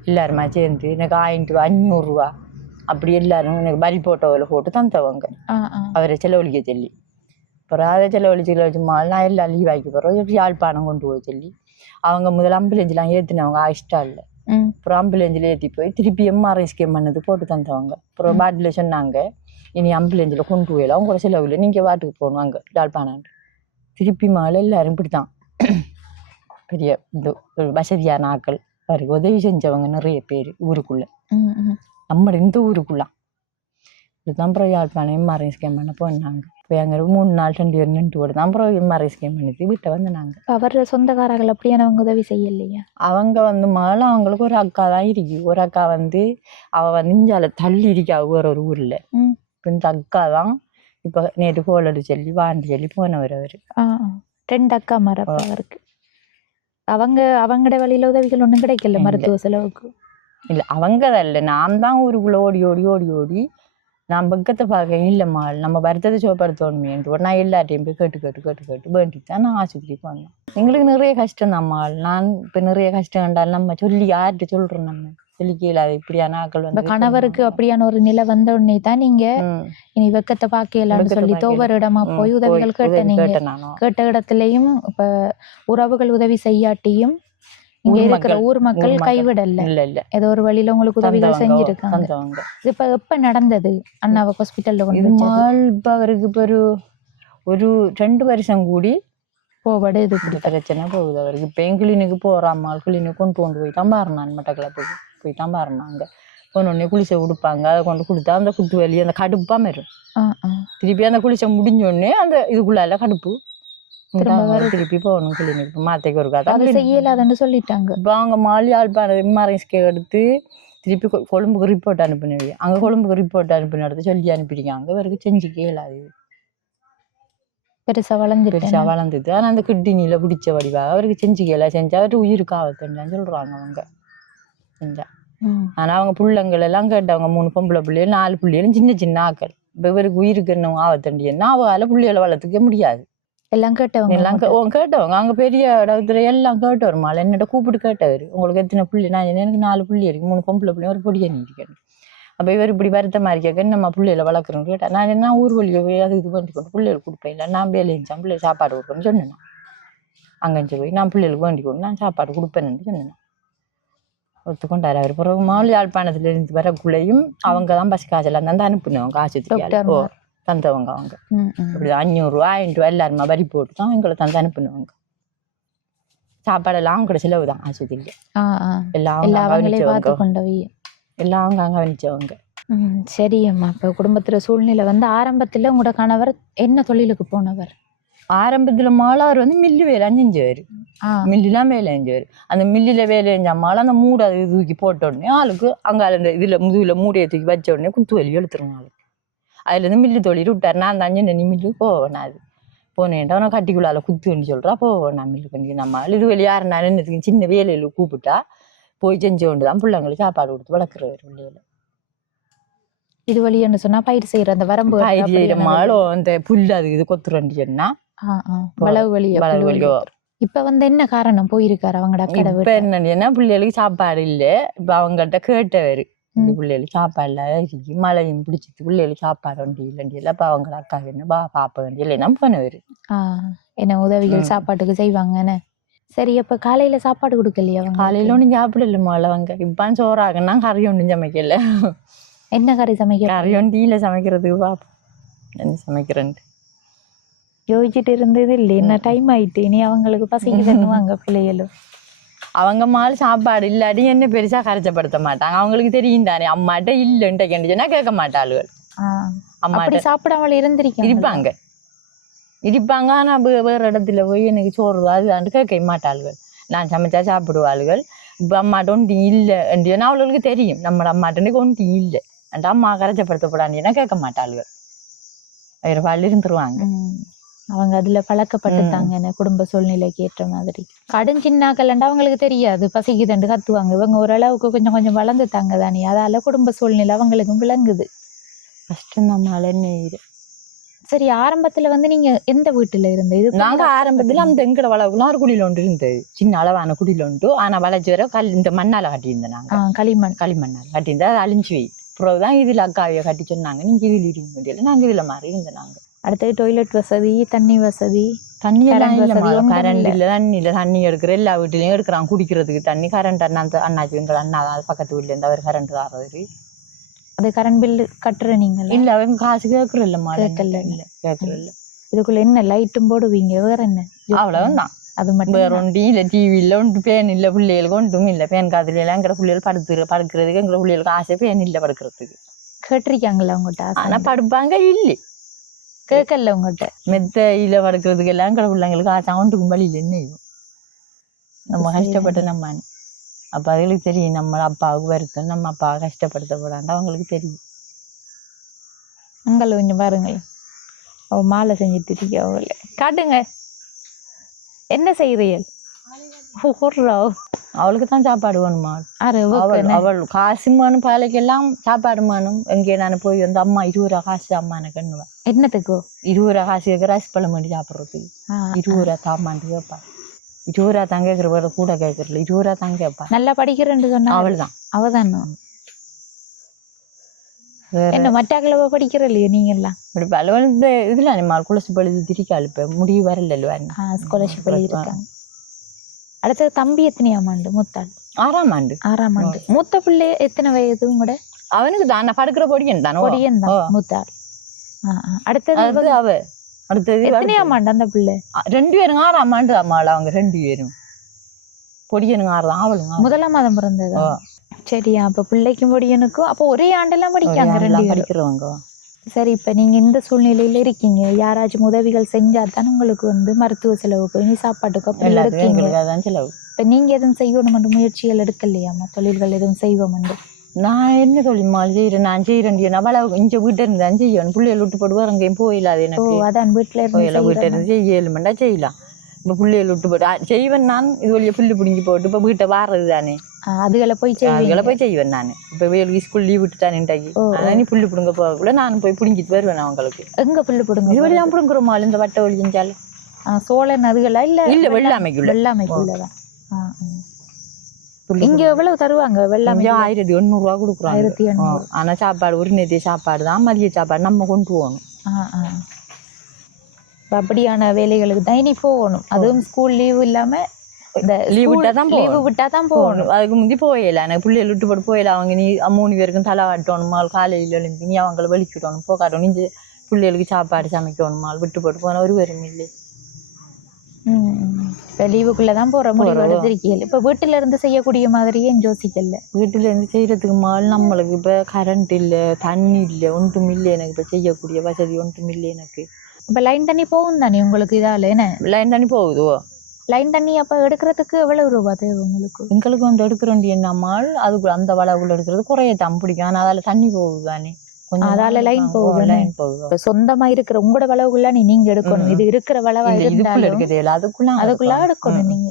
எல்லாருமா சேர்ந்து எனக்கு 500 ரூபா அப்படி எல்லாரும் எனக்கு வரி போட்டோவில் போட்டு தந்தவங்க அவரை செலவழிக்க சொல்லி. அப்புறம் அதை செலவழிச்சு மால் நான் எல்லாம் லீவ் ஆக்கி போறோம். யாழ்ப்பாணம் கொண்டு போய் சொல்லி அவங்க முதல் ஆம்புலன்ஸ்லாம் ஏற்றினவங்க ஆயிஸ்டால. அப்புறம் ஆம்புலன்ஸ்ல ஏற்றி போய் திருப்பி எம்ஆர்ஐ ஸ்கேன் பண்ணது போட்டு தந்தவங்க. அப்புறம் பாட்டில் சொன்னாங்க இனி ஆம்புலன்ஸ்ல கொண்டு போயிடலாம், உங்களோட செலவுல நீங்க வாட்டுக்கு போகணும் அங்க யாழ்ப்பாணம். திருப்பி மாலை எல்லாரும் இப்படித்தான் பெரிய இந்த வசதியான ஆக்கள் அவருக்கு உதவி செஞ்சவங்க நிறைய பேர் ஊருக்குள்ள. நம்ம இந்த ஊருக்குள்ளாம் இதுதான். அப்புறம் யாழ்ப்பாணம் எம்ஆர்ஐ ஸ்கேன் பண்ண போனாங்க. போய் அங்கே 3 நாள் 2 பேர் நின்று போடுது. அப்புறம் எம்ஆர்ஐ ஸ்கேன் பண்ணிட்டு வீட்டை நாங்க. அவர் சொந்தக்காரர்கள் அப்படியானவங்க உதவி செய்யலையா? அவங்க மாலை அவங்களுக்கு ஒரு அக்கா தான் இருக்கு. ஒரு அக்கா அவ இஞ்சால தள்ளி இருக்கா வேற ஒரு ஊர்ல. இந்த அக்கா தான் இப்ப நேற்று கோலடு சொல்லி வாண்டி சொல்லி போனவர். அவரு 2 அக்கா மரப்பா அவருக்கு. அவங்கட வழியில உதவிகள் ஒண்ணும் கிடைக்கல மருத்துவ செலவுக்கு? இல்ல அவங்கதான் இல்ல, நான் தான் ஊருக்குள்ள ஓடி ஓடி ஓடி ஓடி நான் பக்கத்தை பார்க்க இல்லைம்மா நம்ம வருத்தத்தை சோப்படுத்தணுமே நான் எல்லாத்தையும் போய் கேட்டு வேண்டித்தான் நான் ஆஸ்பத்திரி போனேன். எங்களுக்கு நிறைய கஷ்டம் தான்மா. நான் இப்ப நிறைய கஷ்டம் கண்டாலும் நம்ம சொல்லி யார்கிட்ட சொல்றோம்? நம்ம சொல்லி கேளாது. இப்படியான ஆக்கள் கணவருக்கு அப்படியான ஒரு நிலை வந்த உடனே தான் நீங்க இனி வெக்கத்தை பார்க்கலான்னு சொல்லி ஒவ்வொரு இடமா போய் உதவிகள் கேட்ட இடத்துலயும் இப்ப உறவுகள் உதவி செய்யாட்டியும் இங்க இருக்கிற ஊர் மக்கள் கைவிடல. ஏதோ ஒரு வழியில உங்களுக்கு உதவிகள் செஞ்சிருக்காங்க. இப்ப எப்ப நடந்தது அண்ணாவை ஹாஸ்பிட்டல்ல இப்ப அவருக்கு இப்ப ஒரு 2 வருஷம் கூடி போவாடு இது பிரச்சனை போகுது அவருக்கு. இப்ப கிளினிக்கு போறாம்மா, கிளினிக் கொண்டு போய் தான் பாருனான். மட்டக்களப்புக்கு போய் தான் பாருனாங்க. ஒன்னொன்னே குளிசை கொடுப்பாங்க. அதை கொண்டு கொடுத்தா அந்த குத்து வலி அந்த கடுப்பா வரும். திருப்பி அந்த குளிசை முடிஞ்சோடனே அந்த இதுக்குள்ளால கடுப்பு திருப்பி போகணும் கிளினிக். மாத்தைக்கு ஒரு கதை செய்யலாதுன்னு சொல்லிட்டாங்க. இப்போ அவங்க மாலியாழ்ப்பாணம் எம்ஆர்ஐ ஸ்கேன் எடுத்து திருப்பி கொழும்புக்கு ரிப்போர்ட் அனுப்பினது. அங்க கொழும்புக்கு ரிப்போர்ட் அனுப்பின இடத்த சொல்லி அனுப்பிடுங்க. அவருக்கு செஞ்சு கேளாது. பெருசா வளர்ந்துது. ஆனா அந்த கிட்னியில பிடிச்ச வடிவாக அவருக்கு செஞ்சு கேளா செஞ்சா அவருக்கு உயிருக்கு ஆபத்துன்னு சொல்றாங்க அவங்க செஞ்சா. ஆனா அவங்க பிள்ளைங்கள் எல்லாம் கேட்டவங்க 3 பொம்பளை பிள்ளைகள் 4 பிள்ளைகளும் சின்ன சின்ன ஆக்கள். இப்ப இவருக்கு உயிருக்கு என்ன ஆபத்துண்டியன்னா அவளால பிள்ளைகளை வளர்த்துக்க முடியாது. எல்லாம் கேட்டவங்க அங்க பெரிய இடத்துல எல்லாம் கேட்டவர் மாலை என்னட்ட கூப்பிட்டு கேட்டவர் உங்களுக்கு எத்தனை பிள்ளை? நான் எனக்கு 4 பிள்ளை இருக்கு, 3 பொம்பளை பிள்ளை ஒரு பொடிய இருக்கேன். அப்ப இவர் இப்படி வருத்தமா இருக்க நம்ம பிள்ளைகளை வளர்க்குறோம் கேட்டா நான் என்ன ஊர் வழியை போய் அது இது பண்ணிட்டு கொண்டு பிள்ளைகளுக்கு கொடுப்பேன். இல்லை நான் வேலை செஞ்சேன் பிள்ளைகள் சாப்பாடு கொடுப்பேன்னு சொன்னேன். அங்கஞ்சு போய் நான் பிள்ளைகளுக்கு வேண்டி கொண்டு நான் சாப்பாடு கொடுப்பேன்னு சொன்னேன். ஒத்துக்கொண்டாரு அவர். பிறகு மாலை யாழ்ப்பாணத்துல இருந்து வரக்குள்ளையும் அவங்க தான் பஸ் காய்ச்சல் அந்த அனுப்புனவங்க ஆஸ்பத்திரி தந்தவங்க. அவங்க இப்படி 500 ரூபா 1000 ரூபா எல்லாருமா வரி போட்டு தான் எங்களை தந்து அனுப்புனவங்க. சாப்பாடெல்லாம் கூட செலவு தான் ஆஸ்பத்திரிக்கு. எல்லாம் அவங்க கவனிச்சவங்க. சரி அம்மா. இப்ப குடும்பத்துல சூழ்நிலை ஆரம்பத்துல உங்களோட கணவர் என்ன தொழிலுக்கு போனவர்? ஆரம்பத்துல மாலார் மில்லு வேலை செஞ்சவர். மில்லுலாம் வேலை செஞ்சவர். அந்த மில்லுல வேலை செஞ்ச மாலை அந்த மூடை தூக்கி போட்ட உடனே ஆளுக்கு அங்க அந்த இதுல முதுகுல மூடையை தூக்கி வச்ச உடனே குத்து வலி எழுத்துருங்க ஆளுக்கு. அதுல இருந்து மில்லு தொழில் விட்டார். நான் தான் நீ மில்லு போவேன். அது போனேன்டா உனக்கு கட்டிக்குள்ளால குத்துன்னு சொல்றா போவேன் நான் மில்லு பண்ணி. நம்ம இது வெளியே யாருன்னா என்னத்துக்கு சின்ன வேலையில கூப்பிட்டா போய் செஞ்சு கொண்டுதான் பிள்ளைங்களுக்கு சாப்பாடு கொடுத்து வளர்க்குறவர் பிள்ளையில. இது வழின்னு சொன்னா பயிர் செய்யற அந்த வரம்பு பயிர் செய்யற மாலோ அந்த புல்லு அது இது கொத்துறேன்னு சொன்னா வளவு வழியோ. இப்ப வந்து என்ன காரணம் போயிருக்காரு அவங்கட கடை இப்ப என்னன்னா பிள்ளைகளுக்கு சாப்பாடு இல்ல. இப்ப அவங்கள்ட்ட கேட்டவரு இந்த பிள்ளைகளுக்கு சாப்பாடு இல்லாத மழையும் பிடிச்சிட்டு பிள்ளைகளுக்கு சாப்பாடு ஒண்டி இல்லைண்டியெல்லாம் அப்ப அவங்க அக்கா என்ன பாப்ப வேண்டிய இல்லை நம்ம பண்ணுவாரு என்ன உதவிகள் சாப்பாட்டுக்கு செய்வாங்கன்னு. சரி அப்ப காலையில சாப்பாடு கொடுக்கலையா அவங்க? காலையில ஒன்றும் சாப்பிடல மாலை அவங்க இப்பான் சோறாகன்னா கறி ஒன்றும் சமைக்கல. என்ன கறி சமைக்க? கறி ஒண்டியில சமைக்கிறதுக்கு பாப்போம் என்ன சமைக்கிறேன்ட்டு யோசிச்சுட்டு இருந்தது இல்லை. என்ன டைம் ஆயிட்டு இனி அவங்களுக்கு பசிக்கு தண்ணுவாங்க பிள்ளைகளும். அவங்க மால் சாப்பாடு இல்லாட்டி என்ன பெருசா கரைச்சப்படுத்த மாட்டாங்க. அவங்களுக்கு தெரியும் தானே அம்மாட்ட இல்லைன்ட்டு கேட்டுச்சுன்னா கேட்க மாட்டாளுகள். அம்மாட்ட சாப்பிடாமல் இருப்பாங்க ஆனா வேற இடத்துல போய் எனக்கு சோறு அதுதான்ட்டு கேட்க மாட்டாளுகள். நான் சமைச்சா சாப்பிடுவாளுகள். இப்ப அம்மாட்ட ஒண்டி இல்லை என்றுன்னா அவளுக்கு தெரியும் நம்ம அம்மாட்டே ஒண்டி இல்லை அந்த அம்மா கரைச்சப்படுத்தப்படாதுன்னா கேட்க மாட்டாளுகள். வேற பால் இருந்துருவாங்க. அவங்க அதுல பழக்கப்பட்டுட்டாங்க குடும்ப சூழ்நிலைக்கு ஏற்ற மாதிரி. கடும் சின்னாக்கள்ண்டா அவங்களுக்கு தெரியாது பசிக்குதுண்டு கத்துவாங்க. இவங்க ஓரளவுக்கு கொஞ்சம் கொஞ்சம் வளர்ந்துட்டாங்க தானே, அதால குடும்ப சூழ்நிலை அவங்களுக்கும் விளங்குது. கஷ்டம் நம்மளால என்ன. சரி ஆரம்பத்துல வந்து நீங்க எந்த வீட்டுல இருந்து? நாங்க ஆரம்பத்துல அந்த எங்கட வளவுக்குலாம் ஒரு குடியில ஒன்று இருந்தது, சின்ன அளவான குடியில உண்டு. ஆனா வளைச்சு வர இந்த மண்ணால கட்டியிருந்தேன். நாங்க களிமண்ணால கட்டியிருந்தா அது அழிஞ்சு வை. அப்புறம்தான் இதுல அக்காவிய கட்டி சொன்னாங்க நீங்க இதுல இருக்க முடியல. நாங்க இதுல மாறி இருந்தோம். நாங்க அடுத்தது டாய்லெட் வசதி, தண்ணி வசதி. தண்ணி எல்லாம் கரண்ட் இல்ல. தண்ணி இல்ல. தண்ணி எடுக்கிற எல்லா வீட்டுலயும் எடுக்கிறான் குடிக்கிறதுக்கு தண்ணி. கரண்ட் அண்ணாச்சி எங்கள் அண்ணா பக்கத்து வீட்டுல இருந்து அவர் கரண்ட் தாரது. அது கரண்ட் பில்லு கட்டுற நீங்க? இல்ல அவங்க காசு கேட்கற இல்லம்மா. கேட்கல இல்ல. இதுக்குள்ள என்ன லைட்டும் போடுவீங்க? வேற என்ன? அவ்வளவுதான். அது மட்டும். வேற ஒன்றும் இல்ல. டிவி இல்ல, ஒன்று பேன் இல்ல, பிள்ளைகளுக்கு ஒன்றும் இல்ல. பேன் காத்துல எல்லாம் எங்கிற பிள்ளைகள் படுக்கிறதுக்கு எங்கிற பிள்ளைகளுக்கு ஆசை பேன் இல்ல படுக்கிறதுக்கு. கேட்டிருக்காங்களா உங்ககிட்ட? ஆனா படுப்பாங்க இல்லை. கேட்கல உங்ககிட்ட? மெத்தையில படுக்கிறதுக்கு எல்லாம் எங்கிற பிள்ளைங்களுக்கு ஆசை. ஒன்றுக்கும் வழி இல்லை. என்ன நம்ம கஷ்டப்பட்ட நம்ம அப்ப அவங்களுக்கு தெரியும் நம்ம அப்பாவுக்கு வருத்தம், நம்ம அப்பாவை கஷ்டப்படுத்தப்படாண்டா அவங்களுக்கு தெரியும். அங்கே கொஞ்சம் பாருங்க, அவ மாலை செஞ்சுட்டு இருக்கா. அவங்கள காட்டுங்க என்ன செய்கிறீர்கள்? அவளுக்கு தான் சாப்பாடு வேணுமா? அவள் காசு வேணும், பாலைக்கெல்லாம் சாப்பாடு வேணும். எங்கே நான் போய் வந்து அம்மா 20 ரூபா காசு அம்மா எனக்கு என்னுவேன். என்னத்துக்கோ 20 ரூபா காசு கேட்குற அரிசி பழம் வேண்டி சாப்பிட்றதுக்கு 20 ரூபா தாமான்னு கேட்பா. 20 ரூபா தான் கேட்குற கூட கேட்கறல, 20 ரூபா தான் கேட்பா. நல்லா படிக்கிறேன்னு சொன்னா அவள்தான். அவதான் என்ன மற்றாக்கள படிக்கிற இல்லையா நீங்க எல்லாம்? இந்த இதுல அனிமால் குளசி பழுது திரிக்காள். இப்ப முடிவு வரல. ஸ்காலர்ஷிப் எழுதிருக்காங்க. அடுத்தது தம்பி எத்தனையாம் ஆண்டு? மூத்தாள் 6ஆம் ஆண்டு. 6ஆம் ஆண்டு. மூத்த பிள்ளை எத்தனை வயது கூட? அவனுக்கு தான் படுக்கிற பொடியன் தான். மூத்தாள். அடுத்தது அவ. அடுத்தது எத்தனையாம் ஆண்டு அந்த பிள்ளை? 2 பேரும் 6ஆம் ஆண்டு. அம்மாள் அவங்க 2 பேரும் பொடியனுங்க 6 தான். அவளுங்க 1ஆம் மாதம் பிறந்தது. சரியா? அப்ப பிள்ளைக்கும் பொடியனுக்கும் அப்போ ஒரே ஆண்டெல்லாம் படிக்காங்க 2 படிக்கிறவங்க. சரி, இப்ப நீங்க இந்த சூழ்நிலையில இருக்கீங்க, யாராச்சும் உதவிகள் செஞ்சா தான் உங்களுக்கு வந்து மருத்துவ செலவுக்கு, இனி சாப்பாட்டுக்கு அப்படி எடுக்கீங்க. செலவு. இப்ப நீங்க எதுவும் செய்யணும் என்று முயற்சிகள் எடுக்கலையாமா? தொழில்கள் எதுவும் செய்வோம் என்று? நான் என்ன தொழில் மால் செய்யறேன்? நான் செய்யறேன் அவ்வளவு இங்க வீட்டு இருந்து தான் செய்யணும். பிள்ளைகள் விட்டு போடுவோம், அங்கேயும் போயிடாது எனக்கு. அதான் வீட்டுல இருந்து செய்யலுமெண்டா செய்யலாம். இப்ப பிள்ளைகள் விட்டு போட்டு செய்வேன் நான். இது வழியா புல்லு பிடிங்கி போட்டு இப்ப வீட்டை வாடுறது தானே, அதுகளை போய் செய்வேன் நான். இப்ப வேலுக்கு ஸ்கூல் லீவ் விட்டுட்டான் இன்றைக்கு. நீ புல்லு பிடுங்க போகக்குள்ள நான் போய் பிடிங்கிட்டு வருவேன் அவங்களுக்கு. எங்க புல்லு பிடுங்க? இது வழியா பிடுங்குறோமா இந்த வட்ட வழி செஞ்சாலும். சோழன் அதுகளா? இல்ல வெள்ளாமைக்குள்ளதான். இங்க எவ்வளவு தருவாங்க? வெள்ளாமை 1800 ரூபா கொடுக்குறாங்க. 1800. ஆனா சாப்பாடு ஒரு நேத்திய சாப்பாடு தான், மதிய சாப்பாடு நம்ம கொண்டு போகணும். அப்படியான வேலைகளுக்கு தான் இனி போகணும். அதுவும் ஸ்கூல் லீவு இல்லாம லீவு விட்டா தான் போகணும். அதுக்கு முந்தி போயிடல. எனக்கு பிள்ளைகள் விட்டு போட்டு போயிடல. அவங்க நீ 3 பேருக்கும் தலை வாட்டணும், காலையில் எழுப்பி நீ அவங்களை வெளிக்கிட்டணும், போக்காட்டணும். நீ பிள்ளைகளுக்கு சாப்பாடு சமைக்கணும், விட்டு போட்டு போன ஒரு பேரும் இல்லை. இப்போ லீவுக்குள்ளதான் போற முடிவு எடுத்திருக்கீங்க. இப்ப வீட்டுல இருந்து செய்யக்கூடிய மாதிரியே யோசிக்கல. வீட்டுல இருந்து செய்யறதுக்கு மேல் நம்மளுக்கு இப்ப கரண்ட் இல்ல, தண்ணி இல்ல, ஒன்றும் இல்லை. எனக்கு இப்ப செய்யக்கூடிய வசதி ஒன்றும் இல்லை எனக்கு. இப்ப லைன் தண்ணி போகும் தானே உங்களுக்கு? இதால என்ன லைன் தண்ணி போகுதோ? லைன் தண்ணி அப்ப எடுக்கிறதுக்கு எவ்வளவு ரூபா தேவை உங்களுக்கு? எங்களுக்கு வந்து எடுக்கிற நம்மால் அதுக்குள்ள அந்த வளவுக்குள்ள எடுக்கிறது குறையத்தான் பிடிக்கும். ஆனா அதால தண்ணி போகுது தானே, அதால லைன் போகுது. சொந்தமா இருக்கிற உங்களோட வளவுக்குள்ள நீங்க எடுக்கணும். இது இருக்கிற வளவா இருந்தாலும் அதுக்குள்ள எடுக்கணும். நீங்க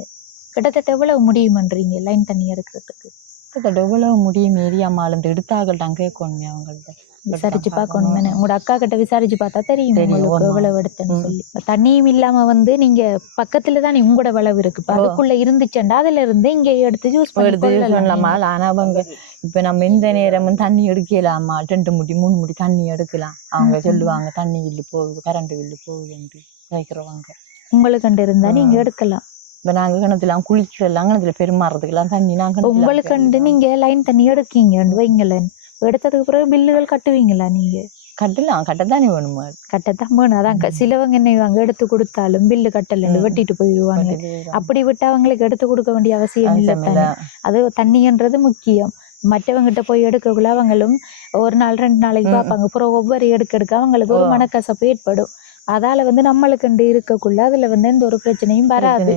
கிட்டத்தட்ட எவ்வளவு முடியுமன்றீங்க லைன் தண்ணி எடுக்கிறதுக்கு? கிட்டத்தட்ட எவ்வளவு முடியும்? ஏரியா மால் இந்த எடுத்தார்கள் தான் கேட்கணும் அவங்கள்ட்ட. விசாரிச்சு பார்க்கணும். உங்களோட அக்கா கிட்ட விசாரிச்சு பார்த்தா தெரியும் உங்களுக்கு எவ்வளவு எடுத்துன்னு சொல்லி. தண்ணியும் இல்லாம வந்து நீங்க பக்கத்துல தான் உங்களோட வளவு இருக்கு, அதுக்குள்ள இருந்துச்சுண்டா அதுல இருந்து இங்க எடுத்து யூஸ் பண்ணலாமா. ஆனா அவங்க இப்ப நம்ம எந்த நேரமும் தண்ணி எடுக்கலாமா, 2 முடி 3 முடி தண்ணி எடுக்கலாம். அவங்க சொல்லுவாங்க தண்ணி பில்லு போகுது, கரண்ட் பில்லு போகுது என்று கேட்கிறவங்க. உங்களுக்கு கண்டு இருந்தா நீங்க எடுக்கலாம். இப்ப நாங்க கிணத்துலாம் குளிக்கலாம், கிணத்துல பெருமாறதுக்கெல்லாம் தண்ணி நாங்க உங்களுக்கு கண்டு நீங்க லைன் தண்ணி எடுக்கீங்க வைங்களேன், எடுத்ததுக்கு பிறகு பில்லுகள் கட்டுவீங்களா? நீங்க கட்டலாம், கட்டத்தானே வேணுமா? கட்டத்தான் வேணும். அதான் சிலவங்க என்ன வாங்க எடுத்து கொடுத்தாலும் பில்லு கட்டல வெட்டிட்டு போயிடுவாங்க. அப்படி விட்டு அவங்களுக்கு எடுத்து கொடுக்க வேண்டிய அவசியம் இல்லை. அது தண்ணின்றது முக்கியம். மற்றவங்கிட்ட போய் எடுக்கக்குள்ள அவங்களும் ஒரு நாள் 2 நாளைக்கு பார்ப்பாங்க. அப்புறம் ஒவ்வொரு எடுக்க அவங்களுக்கு ஒரு மனக்கசப்பு ஏற்படும். அதால வந்து நம்மளுக்கு இருக்கக்குள்ள அதுல வந்து எந்த ஒரு பிரச்சனையும் வராது.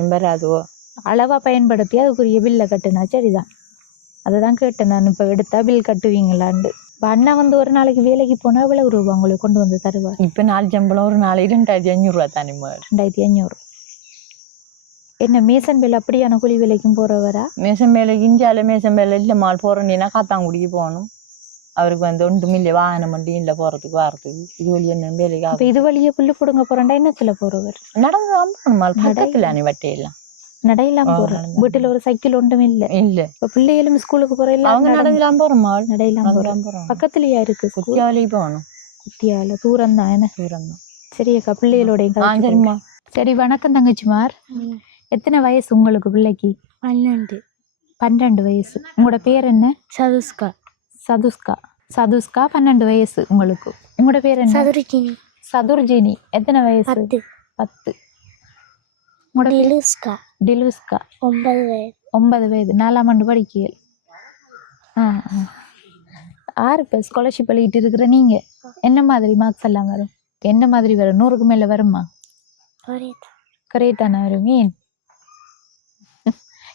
அளவா பயன்படுத்தி அதுக்குரிய பில்லை கட்டுனா சரிதான். அதுதான் கேட்டேன் நான். இப்ப எடுத்தா பில் கட்டுவீங்களான்னு. இப்ப அண்ணா வந்து ஒரு நாளைக்கு வேலைக்கு போனா எவ்வளவு ரூபா உங்களுக்கு கொண்டு வந்து தருவார்? இப்ப நாலு சம்பளம் ஒரு நாளைக்கு 2500 ரூபா தானே. 2500. என்ன மேசன் வேலை அப்படியான கூலி வேலைக்கும் போறவரா? மேசன் வேலைக்கு இஞ்சால மேசன் வேலை இல்லை மால் போறேன்னா காத்தாங்குடிக்கு போகணும். அவருக்கு வந்து ஒன்றும் இல்லை, வாகனம் வண்டியும் இல்லை போறதுக்கு வாரத்துக்கு. இது வழி என்ன வேலைக்கு? அப்ப இது வழியே புல்லு பிடுங்க போறேன்டா என்னத்துல போறவர்? நடந்துதான் போகணும். பக்கத்துல அணி வட்டையெல்லாம் நடையெல்லாம் போறேன். வீட்டுல ஒரு சைக்கிள் ஒன்றும் இல்லை. இப்ப பிள்ளைகளும் ஸ்கூலுக்கு போற அவங்க நடந்துலாம் போறோம். நடையெல்லாம் போறோம். பக்கத்துலயா இருக்கு? குத்தியாலையும் போகணும். குத்தியால தூரம் தான். என்ன தூரம் தான். சரி அக்கா, பிள்ளைகளோட சரி. வணக்கம் தங்கச்சிமார். எத்தனை வயசு உங்களுக்கு பிள்ளைக்கு? 12 வயசு. உங்களோட பேர் என்ன? சதுஸ்கா. சதுஸ்கா. சதுஸ்கா 12 வயசு உங்களுக்கு. உங்களோட பேர் என்ன? சதுர்ஜினி. சதுர்ஜினி. எத்தனை வயசு? 10. டிலுஸ்கா. டிலுஸ்கா 9 வயது. 9 வயது. 4ஆம் ஆண்டு படிக்கிறீர்கள். ஆறு பேர் ஸ்காலர்ஷிப் எழுதிட்டு இருக்கிற நீங்க என்ன மாதிரி மார்க்ஸ் எல்லாம் வரும்? என்ன மாதிரி வரும்? 100க்கு மேல வருமா? கரெக்டான வரும். ஏன்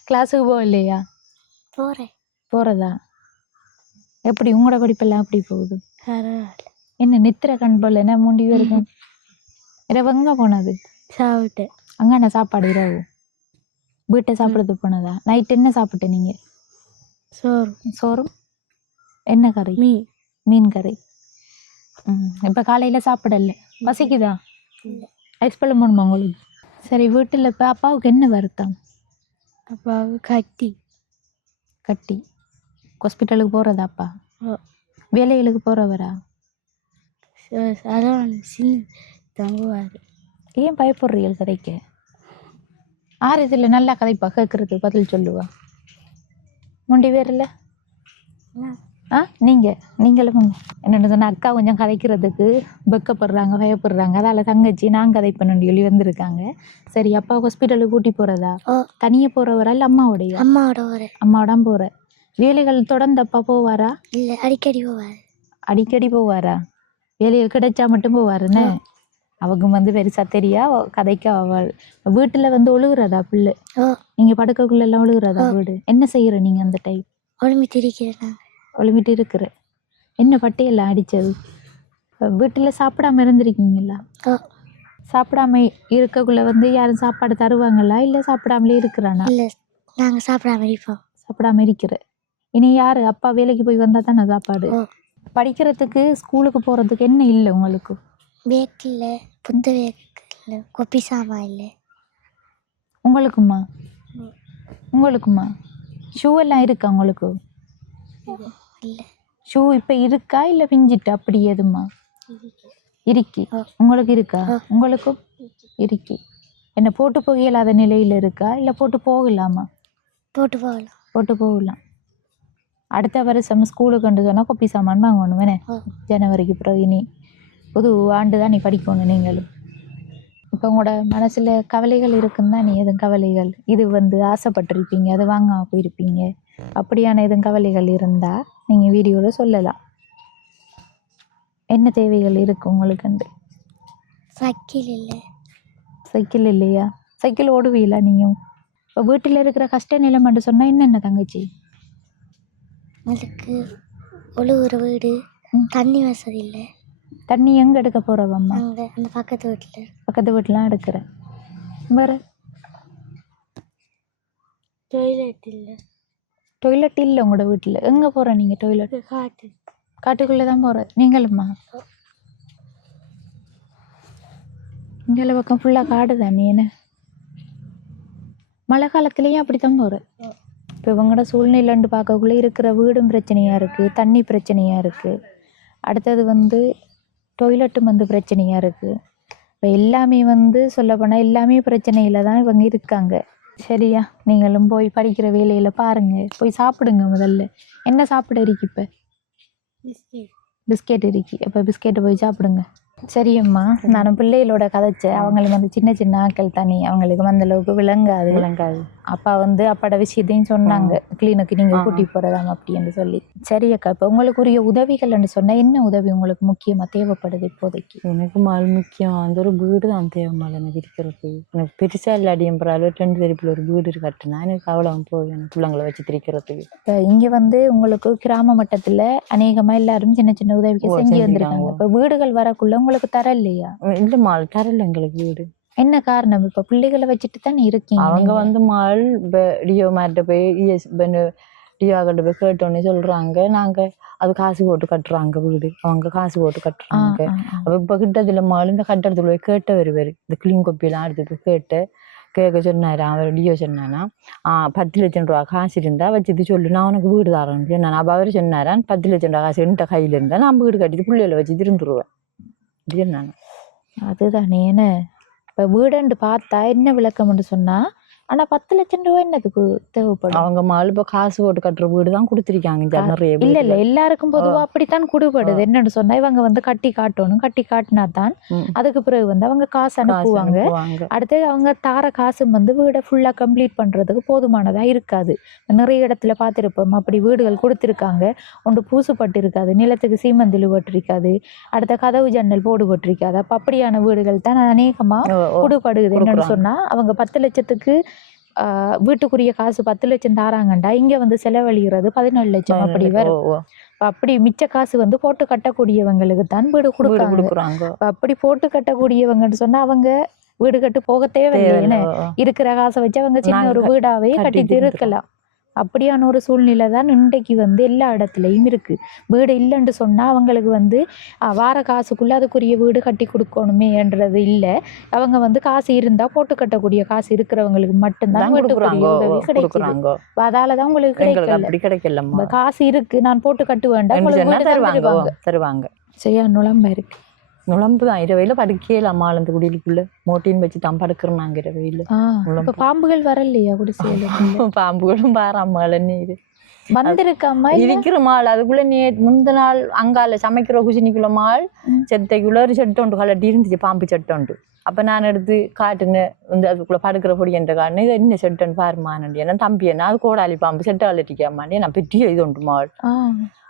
கிளாஸுக்கு போகலையா? போறதா? எப்படி உங்களோட படிப்பெல்லாம் எப்படி போகுது? என்ன நித்திர கண் போல என்ன மூண்டி இருக்கும்? இரவு எங்க போனது? சாப்பிட்டு. அங்க என்ன சாப்பாடு? இரவு வீட்டை சாப்பிடுறது போனதா? நைட் என்ன சாப்பிட்டு நீங்க? சோறும் என்ன கறி? மீன் கறி. இப்ப காலையில சாப்பிடல, பசிக்குதா? ஐஸ்பழம் போடணுமா உங்களுக்கு? சரி. வீட்டுல இப்ப அப்பாவுக்கு என்ன வருத்தம்? அப்பாவுக்கு கட்டி ஹாஸ்பிட்டலுக்கு போறதா? அப்பா வேலைகளுக்கு போறவரா? தங்குவாரு. ஏன் பயப்படுறீர்கள் கதைக்க? ஆறு இதுல நல்லா கதைப்பா, கேட்கறது பதில் சொல்லுவா. முண்டி பேர் இல்ல நீங்களும் என்னென்னு சொன்ன அக்கா கொஞ்சம் கதைக்கிறதுக்கு வெக்கப்படுறாங்க, பயப்படுறாங்க. அதால தங்கச்சி நான் கதைப்பேன்னு சொல்லி வந்திருக்காங்க. சரி. அப்பா ஹாஸ்பிட்டலுக்கு கூட்டி போறதா? தனியே போறவரா இல்ல அம்மாவோடைய? அம்மாவோட போற. வேலைகள் தொடர்ந்து அப்பா போவாரா? இல்ல, அடிக்கடி போவாரு. அடிக்கடி போவாரா? வேலைகள் கிடைச்சா மட்டும் போவாருன்னு? அவங்க வந்து பெருசா தெரியா கதைக்க. அவள் வீட்டுல வந்து ஒழுகுறதா பிள்ளை? நீங்க படுக்கக்குள்ள எல்லாம் ஒழுகுறதா வீடு? என்ன செய்யற நீங்க அந்த டைம்? ஒழுங்கிட்டு இருக்கிற. என்ன பட்டையெல்லாம் அடிச்சது? வீட்டுல சாப்பிடாம இருந்திருக்கீங்களா? சாப்பிடாம இருக்கக்குள்ள வந்து யாரும் சாப்பாடு தருவாங்களா இல்ல சாப்பிடாமலே இருக்கிறானா? நாங்க சாப்பிடாம இருப்போம். சாப்பிடாம இருக்கிற. இனி யாரு? அப்பா வேலைக்கு போய் வந்தா தானே சாப்பாடு. படிக்கிறதுக்கு ஸ்கூலுக்கு போறதுக்கு என்ன இல்லை உங்களுக்கு? பேக் இல்ல, புத்த பேக் இல்ல, கொப்பி சாமா இல்ல. உங்களுக்குமா ஷூ எல்லாம் இருக்கா உங்களுக்கு? இல்ல. ஷூ இப்ப இருக்கா இல்ல பிஞ்சிட்டு அப்படி எதுமா இருக்கி? உங்களுக்கு இருக்கா? உங்களுக்கும் இருக்கி. என்ன போட்டு போக இயலாத நிலையில இருக்கா இல்ல போட்டு போகலாமா? போட்டு போகலாம். அடுத்த வருஷம் ஸ்கூலுக்கு கொண்டு சொன்னா கொப்பி சாமான் வாங்கணும். வேணே ஜனவரிக்கு பிறகு இனி புது ஆண்டு தான் நீ படிக்கணும் நீங்களும். இப்போ உங்களோட மனசுல கவலைகள் இருக்குன்னு தான். நீ எதுவும் கவலைகள் இது வந்து ஆசைப்பட்டிருப்பீங்க, அது வாங்காம போயிருப்பீங்க, அப்படியான எதுவும் கவலைகள் இருந்தா நீங்க வீடியோல சொல்லலாம். என்ன தேவைகள் இருக்கு உங்களுக்கு? சைக்கிள் இல்லையா? சைக்கிள் ஓடுவீங்களா நீயும்? இப்போ வீட்டில் இருக்கிற கஷ்ட நிலை மட்டும் சொன்னா என்னென்ன தங்கச்சி? அதுக்கு ஒழுகுற வீடு, தண்ணி வசதி இல்லை. தண்ணி எங்க எடுக்க போறவம்மா? அந்த பக்கத்து வீட்டுலாம் எடுக்கிற. வேற டாய்லெட் இல்லை உங்களோட வீட்டுல? எங்க போற நீங்க டாய்லெட்? காட்டுக்குள்ளே தான் போகிற நீங்களும்மா? இங்கே பக்கம் ஃபுல்லாக காடு தானே என்ன? மழை காலத்துலேயும் அப்படி தான் போகிற? இப்போ இவங்களோட சூழ்நிலைன்னு பார்க்கக்குள்ளே இருக்கிற வீடும் பிரச்சனையாக இருக்குது, தண்ணி பிரச்சனையாக இருக்குது, அடுத்தது வந்து டொய்லெட்டும் வந்து பிரச்சனையாக இருக்குது. இப்போ எல்லாமே வந்து சொல்லப்போனால் எல்லாமே பிரச்சனையில் தான் இவங்க இருக்காங்க. சரியா, நீங்களும் போய் படிக்கிற வேலையில் பாருங்கள், போய் சாப்பிடுங்க. முதல்ல என்ன சாப்பிட இருக்கு? இப்போ பிஸ்கெட் இருக்கு. அப்போ பிஸ்கெட்டை போய் சாப்பிடுங்க. சரியம்மா, நானும் பிள்ளைகளோட கதைச்சேன். அவங்களுக்கு வந்து சின்ன சின்ன ஆட்கள் தானே, அவங்களுக்கு அந்த அளவுக்கு விளங்காது. அப்பா வந்து அப்பாட விஷயத்தையும் சொன்னாங்க, கிளீனுக்கு நீங்கள் கூட்டி போகிறதாம் அப்படின்னு சொல்லி. சரி அக்கா, இப்போ உங்களுக்கு உரிய உதவிகள்னு சொன்னால் என்ன உதவி உங்களுக்கு முக்கியமாக தேவைப்படுது இப்போதைக்கு? எனக்கு மால் முக்கியம் அந்த ஒரு வீடு தான் தேவைமால் எனக்கு இருக்கிறது. எனக்கு பெருசாக இல்லாடியும் பரவாயில்ல, 2 தெருப்பில் ஒரு வீடு கட்டினா எனக்கு அவ்வளோ போய் எனக்கு பிள்ளைங்களை வச்சு திரிக்கிறதுக்கு. இப்போ இங்கே வந்து உங்களுக்கு கிராம மட்டத்தில் அநேகமாக எல்லாரும் சின்ன சின்ன உதவிக்கு செஞ்சு வந்திருக்காங்க. இப்போ வீடுகள் வரக்குள்ள உங்களுக்கு தர இல்லையா? இல்லை மால் தரல எங்களுக்கு வீடு. என்ன காரணம்? இப்போ பிள்ளைகளை வச்சுட்டு தானே இருக்கீங்க. அவங்க வந்து மால் டியோ மார்ட்ட போய் டியோ கிட்ட போய் கேட்டோன்னே சொல்றாங்க, நாங்க அது காசு போட்டு கட்டுறாங்க வீடு, அவங்க காசு போட்டு கட்டுறாங்க. அப்ப இப்ப கிட்டதுல மால் இந்த கட்டுறதுக்குள்ள போய் கேட்டவர் இந்த கிளீன் கொப்பியெல்லாம் எடுத்து போய் கேட்க சொன்னாரு. அவர் டியோ சொன்னானா 10 லட்சம் ரூபா காசு இருந்தா வச்சுட்டு சொல்லு, நான் உனக்கு வீடு தரேன்னு சொன்னேன். அப்ப அவர் சொன்னாரா 10 லட்சம் ரூபா காசு என்கிட்ட கையில இருந்தா நான் வீடு கட்டிட்டு பிள்ளைகளை வச்சு திருந்துருவேன் சொன்னாங்க. அதுதானே. என்ன இப்போ வீடுன்னு பார்த்தா என்ன விளக்கம்னு சொன்னால், ஆனால் 10 லட்சம் ரூபா என்னதுக்கு தேவைப்படும்? அவங்க மால் இப்போ காசு போட்டு கட்டுற வீடு தான் கொடுத்துருக்காங்க நிறைய. இல்லை எல்லாருக்கும் பொதுவாக அப்படித்தான் கொடுப்படுது. என்னன்னு சொன்னா இவங்க வந்து கட்டி காட்டணும், கட்டி காட்டினா தான் அதுக்கு பிறகு வந்து அவங்க காசு அனுப்புவாங்க. அடுத்து அவங்க தார காசு வந்து வீடை ஃபுல்லாக கம்ப்ளீட் பண்ணுறதுக்கு போதுமானதாக இருக்காது. நிறைய இடத்துல பார்த்துருப்போம், அப்படி வீடுகள் கொடுத்துருக்காங்க, ஒன்று பூசுப்பட்டு இருக்காது, நிலத்துக்கு சீமந்தில் போட்டிருக்காது, அடுத்த கதவு ஜன்னல் போடுபட்டிருக்காது. அப்போ அப்படியான வீடுகள் தான் அநேகமாக கொடுப்படுது. என்னன்னு சொன்னால் அவங்க 10 லட்சத்துக்கு வீட்டுக்குரிய காசு 10 லட்சம் தாராங்கண்டா, இங்க வந்து செலவழிகிறது 17 லட்சம் அப்படி வரும். அப்படி மிச்ச காசு வந்து போட்டு கட்டக்கூடியவங்களுக்கு தான் வீடு கொடுக்குறாங்க. அப்படி போட்டு கட்டக்கூடியவங்கன்னு சொன்னா அவங்க வீடு கட்டு போக தேவையில்லை. இருக்கிற காசை வச்சு அவங்க சின்ன ஒரு வீடாவே கட்டிட்டு இருக்கலாம். அப்படியான ஒரு சூழ்நிலை தான் இன்றைக்கு வந்து எல்லா இடத்துலையும் இருக்கு. வீடு இல்லைன்னு சொன்னா அவங்களுக்கு வந்து வார காசுக்குள்ள அதுக்குரிய வீடு கட்டி கொடுக்கணுமேன்றது இல்லை. அவங்க வந்து காசு இருந்தா போட்டு கட்டக்கூடிய காசு இருக்கிறவங்களுக்கு மட்டும்தான் வீட்டுக்குரிய உதவி கிடைக்குது. அதாலதான் உங்களுக்கு கிடைக்கல. காசு இருக்கு, நான் போட்டு கட்டு வேண்டாம் தருவாங்க. சரியா, நுழம்பா இருக்கு. நுழம்பு தான் இரவையில படுக்கையில அம்மா அந்த குடிலுக்குள்ள மோட்டின்னு வச்சு தான் படுக்கிறோம் இரவையில. பாம்புகள் வரலையா குடிசையில? பாம்புகளும் பாராம நீர் வந்திருக்காம இருக்கிற மால் அதுக்குள்ள முந்த நாள் அங்கால சமைக்கிற குசினிக்குள்ள மால் செத்தைக்குள்ள ஒரு செட்டு ஒன்று கலட்டி இருந்துச்சு, பாம்பு செட்டு ஒன்று. அப்ப நான் எடுத்து காட்டுன்னு இந்த அதுக்குள்ள படுக்கிற பொடி என்ற காரணம் இதை என்ன செட்டுன்னு பாருமானண்டி, ஏன்னா தம்பி என்ன அது கோடாலி பாம்பு செட்டை கலட்டிக்காமாண்டி நான் பெரிய இது உண்டு மால்.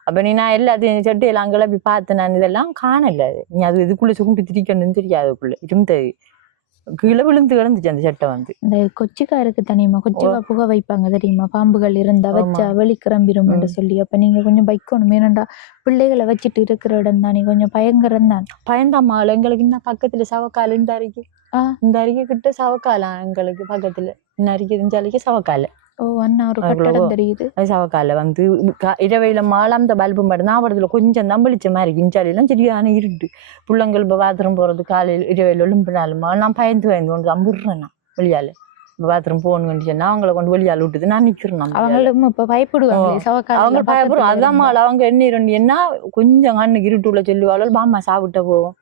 அப்ப நீ நான் எல்லாத்தையும் செட்டையெல்லாம் அங்கே போய் பார்த்தேன், நான் இதெல்லாம் காணல. நீ அது இதுக்குள்ள சுகுண்டு திரிக்கணும்னு தெரியாது, அதுக்குள்ள இருந்தது கீழே விழுந்து கிடந்துச்சு அந்த சட்டை வந்து. இந்த கொச்சிக்கா இருக்கு தனியுமா, கொச்சிக்கா புகை வைப்பாங்க தெரியுமா, பாம்புகள் இருந்தா வச்சா வெளி கிளம்பிடும் சொல்லி. அப்ப நீங்க கொஞ்சம் பைக்கணும், ஏனண்டா பிள்ளைகளை வச்சுட்டு இருக்கிற இடம் தானே, கொஞ்சம் பயங்கரம் தான். பயந்தாம்மாள் எங்களுக்கு இன்னும் பக்கத்துல சவக்கால் இந்த அருகே கிட்ட சவக்காலம் எங்களுக்கு பக்கத்துல இன்ன அருகே இருந்தாலிக்கு சவக்கால. ஓ அண்ணா ஒரு கட்டடம் தெரியுது, அது சவக்கால வந்து இரவையில மாலாம் அந்த பல்பு மட்டும் நான் படத்துல கொஞ்சம் தான் வெளிச்ச மாதிரி இஞ்சாலிலாம் சரியான இருட்டு. பிள்ளைங்கள் இப்போ பாத்ரூம் போறது காலையில் இரவையில் ஒழும்பினாலுமா நான் பயந்து கொண்டு அம்புடுறேன் நான் வெளியால. இப்போ பாத்ரூம் போகணுன்னு சொன்னா அவங்களை கொண்டு வெளியால் விட்டுது, நான் நிக்கிறேன். அவங்களும் இப்ப பயப்படுவாங்க, அவங்க பயப்படும். அதான் மால் அவங்க என்ன கொஞ்சம் கண்ணுக்கு இருட்டுள்ள சொல்லுவாள், பாம்மா சாப்பிட்ட போவோம்.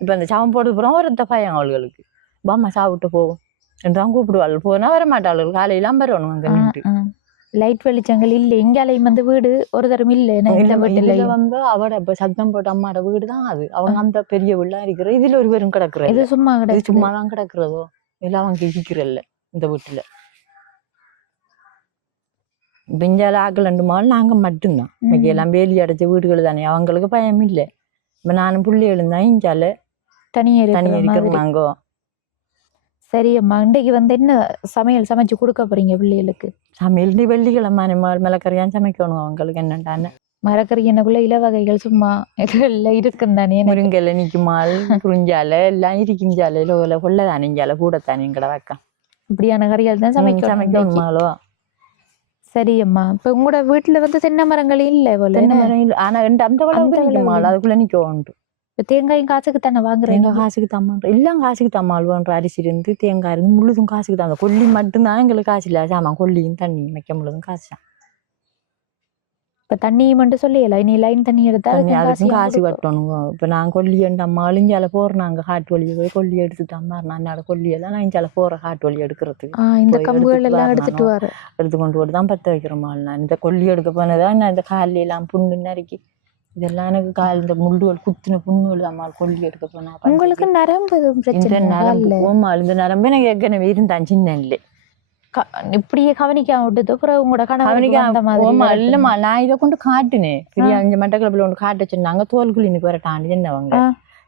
இப்ப அந்த சவம் போட்டு போறோம் ஒருத்த பயம் அவளுக்கு, பாம்மா சாப்பிட்டு போவோம் என்றான் கூப்பிடுவாள். போனா வர மாட்டாள், காலையெல்லாம் வரணும் அங்க நின்று. லைட் வெளிச்சங்கள் இல்லை இங்காலையும் வந்து வீடு ஒரு தரம் இல்லை வந்து அவட இப்ப சத்தம் போட்டு அம்மாட வீடுதான் அது. அவங்க அந்த பெரிய வீடுலாம் இருக்கிற இதுல ஒரு பேரும் கிடக்குறது, இது சும்மா கிடையாது, சும்மாதான் கிடக்குறதோ எல்லாம் அவங்க இருக்கிறல்ல இந்த வீட்டுல. பெஞ்சால ஆக்கள் 2 மால் நாங்க மட்டும்தான், இன்னைக்கு எல்லாம் வேலி அடைச்ச வீடுகள் தானே, அவங்களுக்கு பயம் இல்லை. இப்ப நானும் பிள்ளைகளும் தான் இஞ்சால தனியா இருக்கிறாங்க. சரி அம்மா, இன்றைக்கு வந்து என்ன சமையல் சமைச்சு கொடுக்க போறீங்க பிள்ளைகளுக்கு? சமையல் நீ வெள்ளிக்கிழமை மலைக்கறியான் சமைக்கணும் அவங்களுக்கு. என்னண்டான மரக்கறி என்னக்குள்ள இல வகைகள் சும்மா இதெல்லாம் இருக்கும் தானே, முருங்கல்ல நிக்குமால் புரிஞ்சால எல்லாம் இருக்கிஞ்சால இல்லை கொள்ளதானே இஞ்சால கூட தானே கடை வைக்க இப்படியான கறிகள் தான் சமைக்கணுமாலோ. சரி அம்மா. இப்ப உங்களோட வீட்டுல வந்து தென்னை மரங்கள் இல்ல போல. தென்னை மரம் இல்ல. ஆனா அந்த அளவுக்கு அந்த நிக்குமா அளவுக்கு. அதுக்குள்ள நிக்க இப்ப தேங்காயும் காசுக்கு தானே வாங்குறீங்க? தேங்காய் காசுக்கு தம்மான் எல்லாம் காசுக்கு தம்மாள்வோன்ற அரிசி இருந்து தேங்காய் இருந்து முழுதும் காசுக்கு தாங்க. கொல்லி மட்டும்தான் எங்களுக்கு காசு இல்ல. ஆமா கொல்லியும் தண்ணியும் வைக்க முழுதும் காசு தான். இப்ப தண்ணியும் மட்டும் சொல்லல, இனி லைன் தண்ணி எடுத்தா தண்ணி அதுக்கும் அதுக்கும் காசு காசு கட்டணும். இப்ப நான் கொல்லி அம்மா அழிஞ்சால போறேன். நாங்க காட்டு வழியை போய் கொல்லி எடுத்துட்டு அம்மா நான் கொல்லியெல்லாம் நான் இஞ்சால போற காட்டு வழி எடுக்கிறதுக்கு இந்த போய் கம்புகள் எல்லாம் எடுத்துட்டு எடுத்துட்டு வர. எடுத்து கொண்டு போட்டு தான் பத்த வைக்கிறோமா. நான் இந்த கொல்லி எடுக்க போனதான் நான் இந்த காலில் எல்லாம் புண்ணு நறுக்கி இதெல்லாம் எனக்கு கால் இந்த முள்ளுகள் குத்தின புண்ணுகள் அம்மா கொல்லி எடுக்க போனா. உங்களுக்கு நரம்பு எதுவும் இந்த பிரச்சனை நரம்பு ஓமா இந்த நரம்பு எனக்கு ஏற்கனவே இருந்தான் சின்ன இல்லை. இப்படியே கவனிக்காம விட்டது அப்புறம் உங்களோட கணவனுக்கு அந்த ஓமா மாதிரி இல்லம்மா நான் இதை கொண்டு காட்டுனேன். பெரிய அஞ்சு மட்டக்களப்பில் ஒன்று காட்ட சொன்னாங்க. தோல் கிளினிக்கு வர தாண்டி என்னவங்க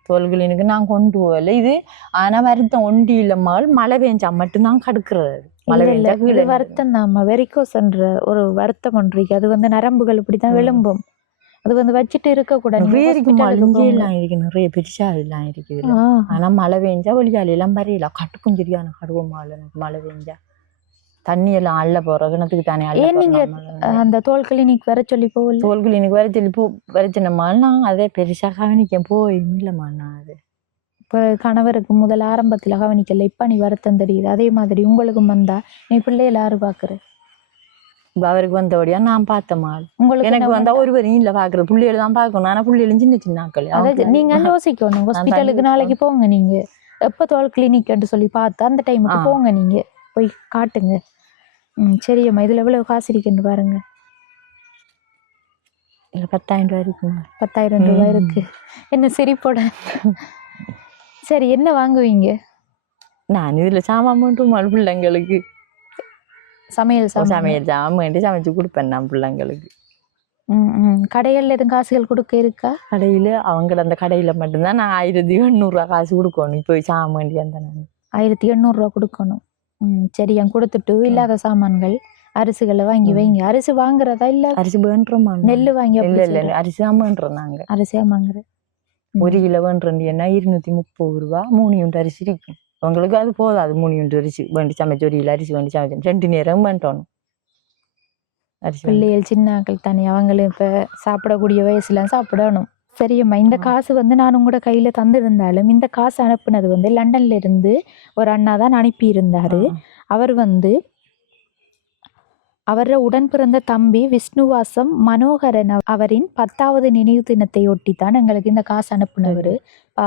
தோல் கிளினிக்கு நான் கொண்டு போகல. இது ஆனா வருத்தம் ஒண்டி இல்லம்மாள் மழை பெஞ்சா மட்டும்தான் கடுக்கிறது. மழை பெஞ்சா இது வருத்தம் தான். வெரிகோஸ்ன்ற ஒரு வருத்தம் ஒன்று அது வந்து நரம்புகள் இப்படிதான் விளம்பும். அது வந்து வச்சுட்டு இருக்க கூடாது. நிறைய இருக்கு நிறைய பெருசா எல்லாம் இருக்குது. ஆனா மழை பெஞ்சா ஒளியால எல்லாம் வரையில கட்டுக்கும் சரியான கடுவமால எனக்கு மழை பெஞ்சா தண்ணி எல்லாம் அள்ள போற கிணத்துக்கு தானே. ஏன் நீங்க அந்த தோல் கிளினிக் வர சொல்லி போகல? தோல் கிளினிக் வர சொல்லி வரைச்சினம்மா நான் அதே பெருசா கவனிக்க போய் இல்லம்மா. நான் அது இப்போ கணவருக்கு முதல் ஆரம்பத்துல கவனிக்கல, இப்ப நீ வருத்தம் தெரியுது. அதே மாதிரி உங்களுக்கும் வந்தா நீ பிள்ளையில யாரு பாக்குற? அவருக்கு வந்தபடியா நான் பார்த்தம்மா. உங்களுக்கு எனக்கு வந்தா ஒருவரையும் இல்ல பாக்குறது. புள்ளியில தான் பாக்கணும். ஆனா புள்ளியிலும் சின்ன சின்ன ஆக்கள். அதாவது நீங்க யோசிக்கணும். ஹாஸ்பிட்டலுக்கு நாளைக்கு போங்க. நீங்க எப்ப தோல் கிளினிக் சொல்லி பார்த்து அந்த டைமுக்கு போங்க. நீங்க போய் காட்டுங்க. சரியம்மா. இதுல எவ்வளவு காசு இருக்குன்னு பாருங்க. இல்ல 10,000 ரூபாய் இருக்குமா? 10,000 ரூபாய் இருக்கு. என்ன சிரிப்போட? சரி என்ன வாங்குவீங்க? நான் இதுல சாமான் மட்டும் பிள்ளைங்களுக்கு சமையல் சாமான் சமைச்சு கொடுப்பேன் நான் பிள்ளைங்களுக்கு. கடைகள்ல எதுவும் காசுகள் கொடுக்க இருக்கா? கடையில அவங்கள அந்த கடையில மட்டும்தான் நான் 1800 ரூபாய் காசு கொடுக்கணும். இப்போ சாமான் அந்த நான் 1800 ரூபாய் கொடுக்கணும். சரி கொடுத்துட்டு இல்லாத சாமான்கள் அரிசிகளை வாங்கி வைங்க. அரிசி வாங்குறதா இல்ல அரிசி வேண்டுறோமா? நெல்லு வாங்கி இல்ல அரிசி தான் வேண்டுறோம். நாங்க அரிசியா வாங்குறேன். 1 கிலோ வேண்டுறேன்னா 230 ரூபாய் 3 யூனிட் அரிசி இருக்கும். உங்களுக்கு அது போதாது. 3 யூனிட் அரிசி வேண்டி சமைச்சு 1 கிலோ அரிசி வேண்டி சமைச்சேன். 2 நேரம் வேண்டணும் அரிசி. பிள்ளைகள் சின்னாக்கள் தானே, அவங்களும் இப்ப சாப்பிடக்கூடிய வயசுல சாப்பிடணும். சரியம்மா. இந்த காசு வந்து நான் உங்களோட கையில தந்திருந்தாலும் இந்த காசு அனுப்புனது வந்து லண்டன்ல இருந்து ஒரு அண்ணா தான் அனுப்பி இருந்தாரு. அவர் வந்து அவர உடன் பிறந்த தம்பி விஷ்ணுவாசம் மனோகரன் அவரின் 10வது நினைவு தினத்தை ஒட்டித்தான் எங்களுக்கு இந்த காசு அனுப்புனவர்.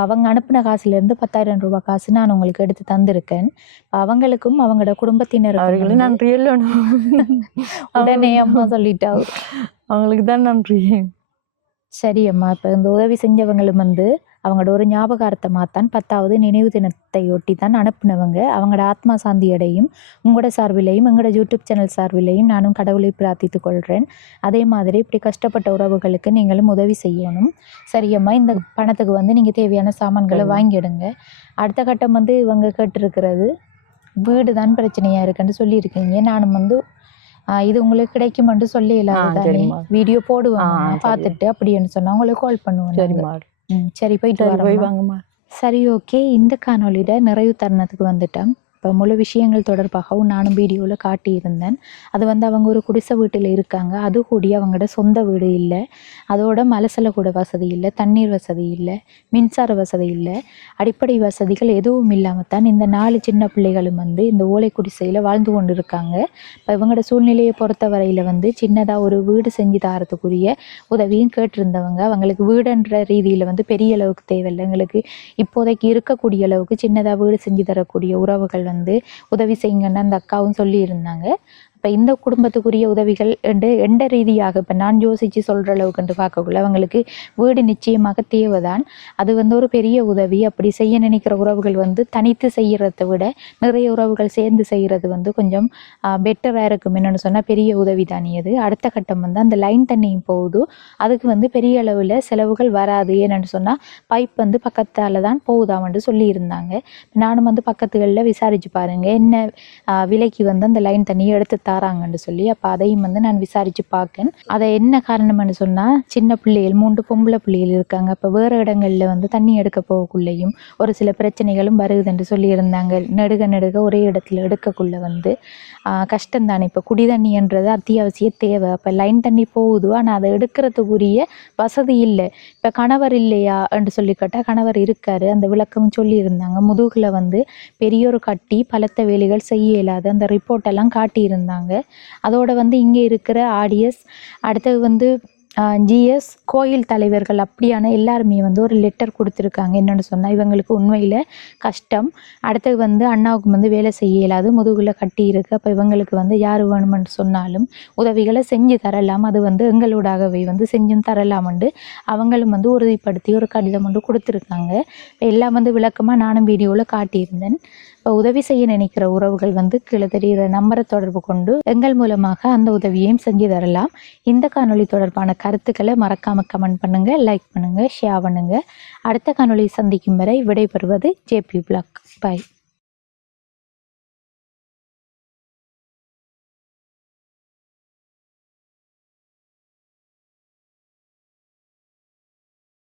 அவங்க அனுப்பின காசுல இருந்து 10,000 ரூபாய் காசு நான் உங்களுக்கு எடுத்து தந்திருக்கேன். அவங்களுக்கும் அவங்களோட குடும்பத்தினருக்கும் நன்றி. உடனே அம்மா சொல்லிட்டா அவங்களுக்கு தான் நன்றி. சரி அம்மா. இப்ப இந்த உதவி செஞ்சவங்களும் வந்து அவங்களோட ஒரு ஞாபகார்த்தமாக தான் 10வது நினைவு தினத்தை ஒட்டி தான் அனுப்புனவங்க. அவங்களோட ஆத்மா சாந்தி அடையும். உங்களோட சார்பிலையும் எங்களோட யூடியூப் சேனல் சார்பிலையும் நானும் கடவுளை பிரார்த்தித்து கொள்கிறேன். அதே மாதிரி இப்படி கஷ்டப்பட்ட உறவுகளுக்கு நீங்களும் உதவி செய்யணும். சரியம்மா. இந்த பணத்துக்கு வந்து நீங்கள் தேவையான சாமான்களை வாங்கிடுங்க. அடுத்த கட்டம் வந்து இவங்க கேட்டிருக்கிறது வீடு தான் பிரச்சனையாக இருக்குன்னு சொல்லியிருக்கீங்க. நானும் வந்து இது உங்களுக்கு கிடைக்குமென்று சொல்லி இல்லாதானே வீடியோ போடுவாங்க. பார்த்துட்டு அப்படின்னு சொன்னா உங்களுக்கு கால் பண்ணுவேன். சரி போயிட்டு வாங்கம்மா. சரி ஓகே. இந்த காணொலியில நிறைவு தருணத்துக்கு வந்துட்டேன். இப்போ முழு விஷயங்கள் தொடர்பாகவும் நானும் வீடியோவில் காட்டியிருந்தேன். அது வந்து அவங்க ஒரு குடிசை வீட்டில் இருக்காங்க. அது கூடி அவங்களோட சொந்த வீடு இல்லை. அதோட மலசல கூட வசதி இல்லை, தண்ணீர் வசதி இல்லை, மின்சார வசதி இல்லை, அடிப்படை வசதிகள் எதுவும் இல்லாமல் தான் இந்த 4 சின்ன பிள்ளைகளும் வந்து இந்த ஓலை குடிசையில் வாழ்ந்து கொண்டு இருக்காங்க. இப்போ இவங்களோட சூழ்நிலையை பொறுத்த வரையில் வந்து சின்னதாக ஒரு வீடு செஞ்சு தரத்துக்குரிய உதவியும் கேட்டிருந்தவங்க. அவங்களுக்கு வீடுன்ற ரீதியில் வந்து பெரிய அளவுக்கு தேவையில்லை. எங்களுக்கு இப்போதைக்கு இருக்கக்கூடிய அளவுக்கு சின்னதாக வீடு செஞ்சு தரக்கூடிய உறவுகள் வந்து உதவி செய்யுங்கன்னு அந்த அக்காவும் சொல்லியிருந்தாங்க. இப்போ இந்த குடும்பத்துக்குரிய உதவிகள் எந்த ரீதியாக இப்போ நான் யோசித்து சொல்கிற அளவுக்கு பார்க்கக்குள்ள அவங்களுக்கு வீடு நிச்சயமாக தேவைதான். அது வந்து ஒரு பெரிய உதவி. அப்படி செய்ய நினைக்கிற உறவுகள் வந்து தனித்து செய்கிறத விட நிறைய உறவுகள் சேர்ந்து செய்கிறது வந்து கொஞ்சம் பெட்டராக இருக்கும். என்னென்னு சொன்னால் பெரிய உதவி தானே அது. அடுத்த கட்டம் வந்து அந்த லைன் தண்ணியும் போகுது. அதுக்கு வந்து பெரிய அளவில் செலவுகள் வராது. ஏன்னு சொன்னால் பைப் வந்து பக்கத்தால் தான் போகுதாமன்னு சொல்லியிருந்தாங்க. நானும் வந்து பக்கத்துகளில் விசாரித்து பாருங்கள் என்ன விலைக்கு வந்து அந்த லைன் தண்ணியை எடுத்து தாராங்கன்னு சொல்லி. அப்போ அதையும் வந்து நான் விசாரித்து பார்க்கேன். அதை என்ன காரணம்னு சொன்னால், சின்ன பிள்ளைகள் 3 பொம்பளை பிள்ளைகள் இருக்காங்க. அப்போ வேறு இடங்களில் வந்து தண்ணி எடுக்க போகக்குள்ளேயும் ஒரு சில பிரச்சனைகளும் வருகுதுன்னு சொல்லியிருந்தாங்க. நெடுக ஒரே இடத்துல எடுக்கக்குள்ளே வந்து கஷ்டம்தானே. இப்போ குடி தண்ணின்றது அத்தியாவசிய தேவை. அப்போ லைன் தண்ணி போகுது, ஆனால் அதை எடுக்கிறதுக்குரிய வசதி இல்லை. இப்போ கணவர் இல்லையா என்று சொல்லி கேட்டால் கணவர் இருக்காரு. அந்த விளக்கமும் சொல்லியிருந்தாங்க. முதுகில் வந்து பெரியோரு கட்டி பலத்த வேலைகள் செய்ய இயலாது, அந்த ரிப்போர்ட் எல்லாம் காட்டியிருந்தாங்க. அதோட வந்து இங்கே இருக்கிற ஆடியஸ், அடுத்தது வந்து ஜிஎஸ், கோயில் தலைவர்கள் அப்படியான எல்லாருமே வந்து ஒரு லெட்டர் கொடுத்துருக்காங்க. என்னென்னு சொன்னால், இவங்களுக்கு உண்மையில் கஷ்டம். அடுத்தது வந்து அண்ணாவுக்கு வந்து வேலை செய்ய இயலாது, முதுகில் கட்டி இருக்குது. அப்போ இவங்களுக்கு வந்து யார் வேணுமென்று சொன்னாலும் உதவிகளை செஞ்சு தரலாம், அது வந்து எங்களோடாகவே வந்து செஞ்சும் தரலாம்ண்டு அவங்களும் வந்து உறுதிப்படுத்தி ஒரு கடிதம் வந்து கொடுத்துருக்காங்க. எல்லாம் வந்து விளக்கமாக நானும் வீடியோவில் காட்டியிருந்தேன். இப்போ உதவி செய்ய நினைக்கிற உறவுகள் வந்து கீழே தெரிகிற நம்பரை தொடர்பு கொண்டு எங்கள் மூலமாக அந்த உதவியையும் செஞ்சு தரலாம். இந்த காணொளி தொடர்பான கருத்துக்களை மறக்காமல் கமெண்ட் பண்ணுங்கள், லைக் பண்ணுங்கள், ஷேர் பண்ணுங்கள். அடுத்த காணொளி சந்திக்கும் வரை விடைபெறுவது ஜேபி பிளாக். பை.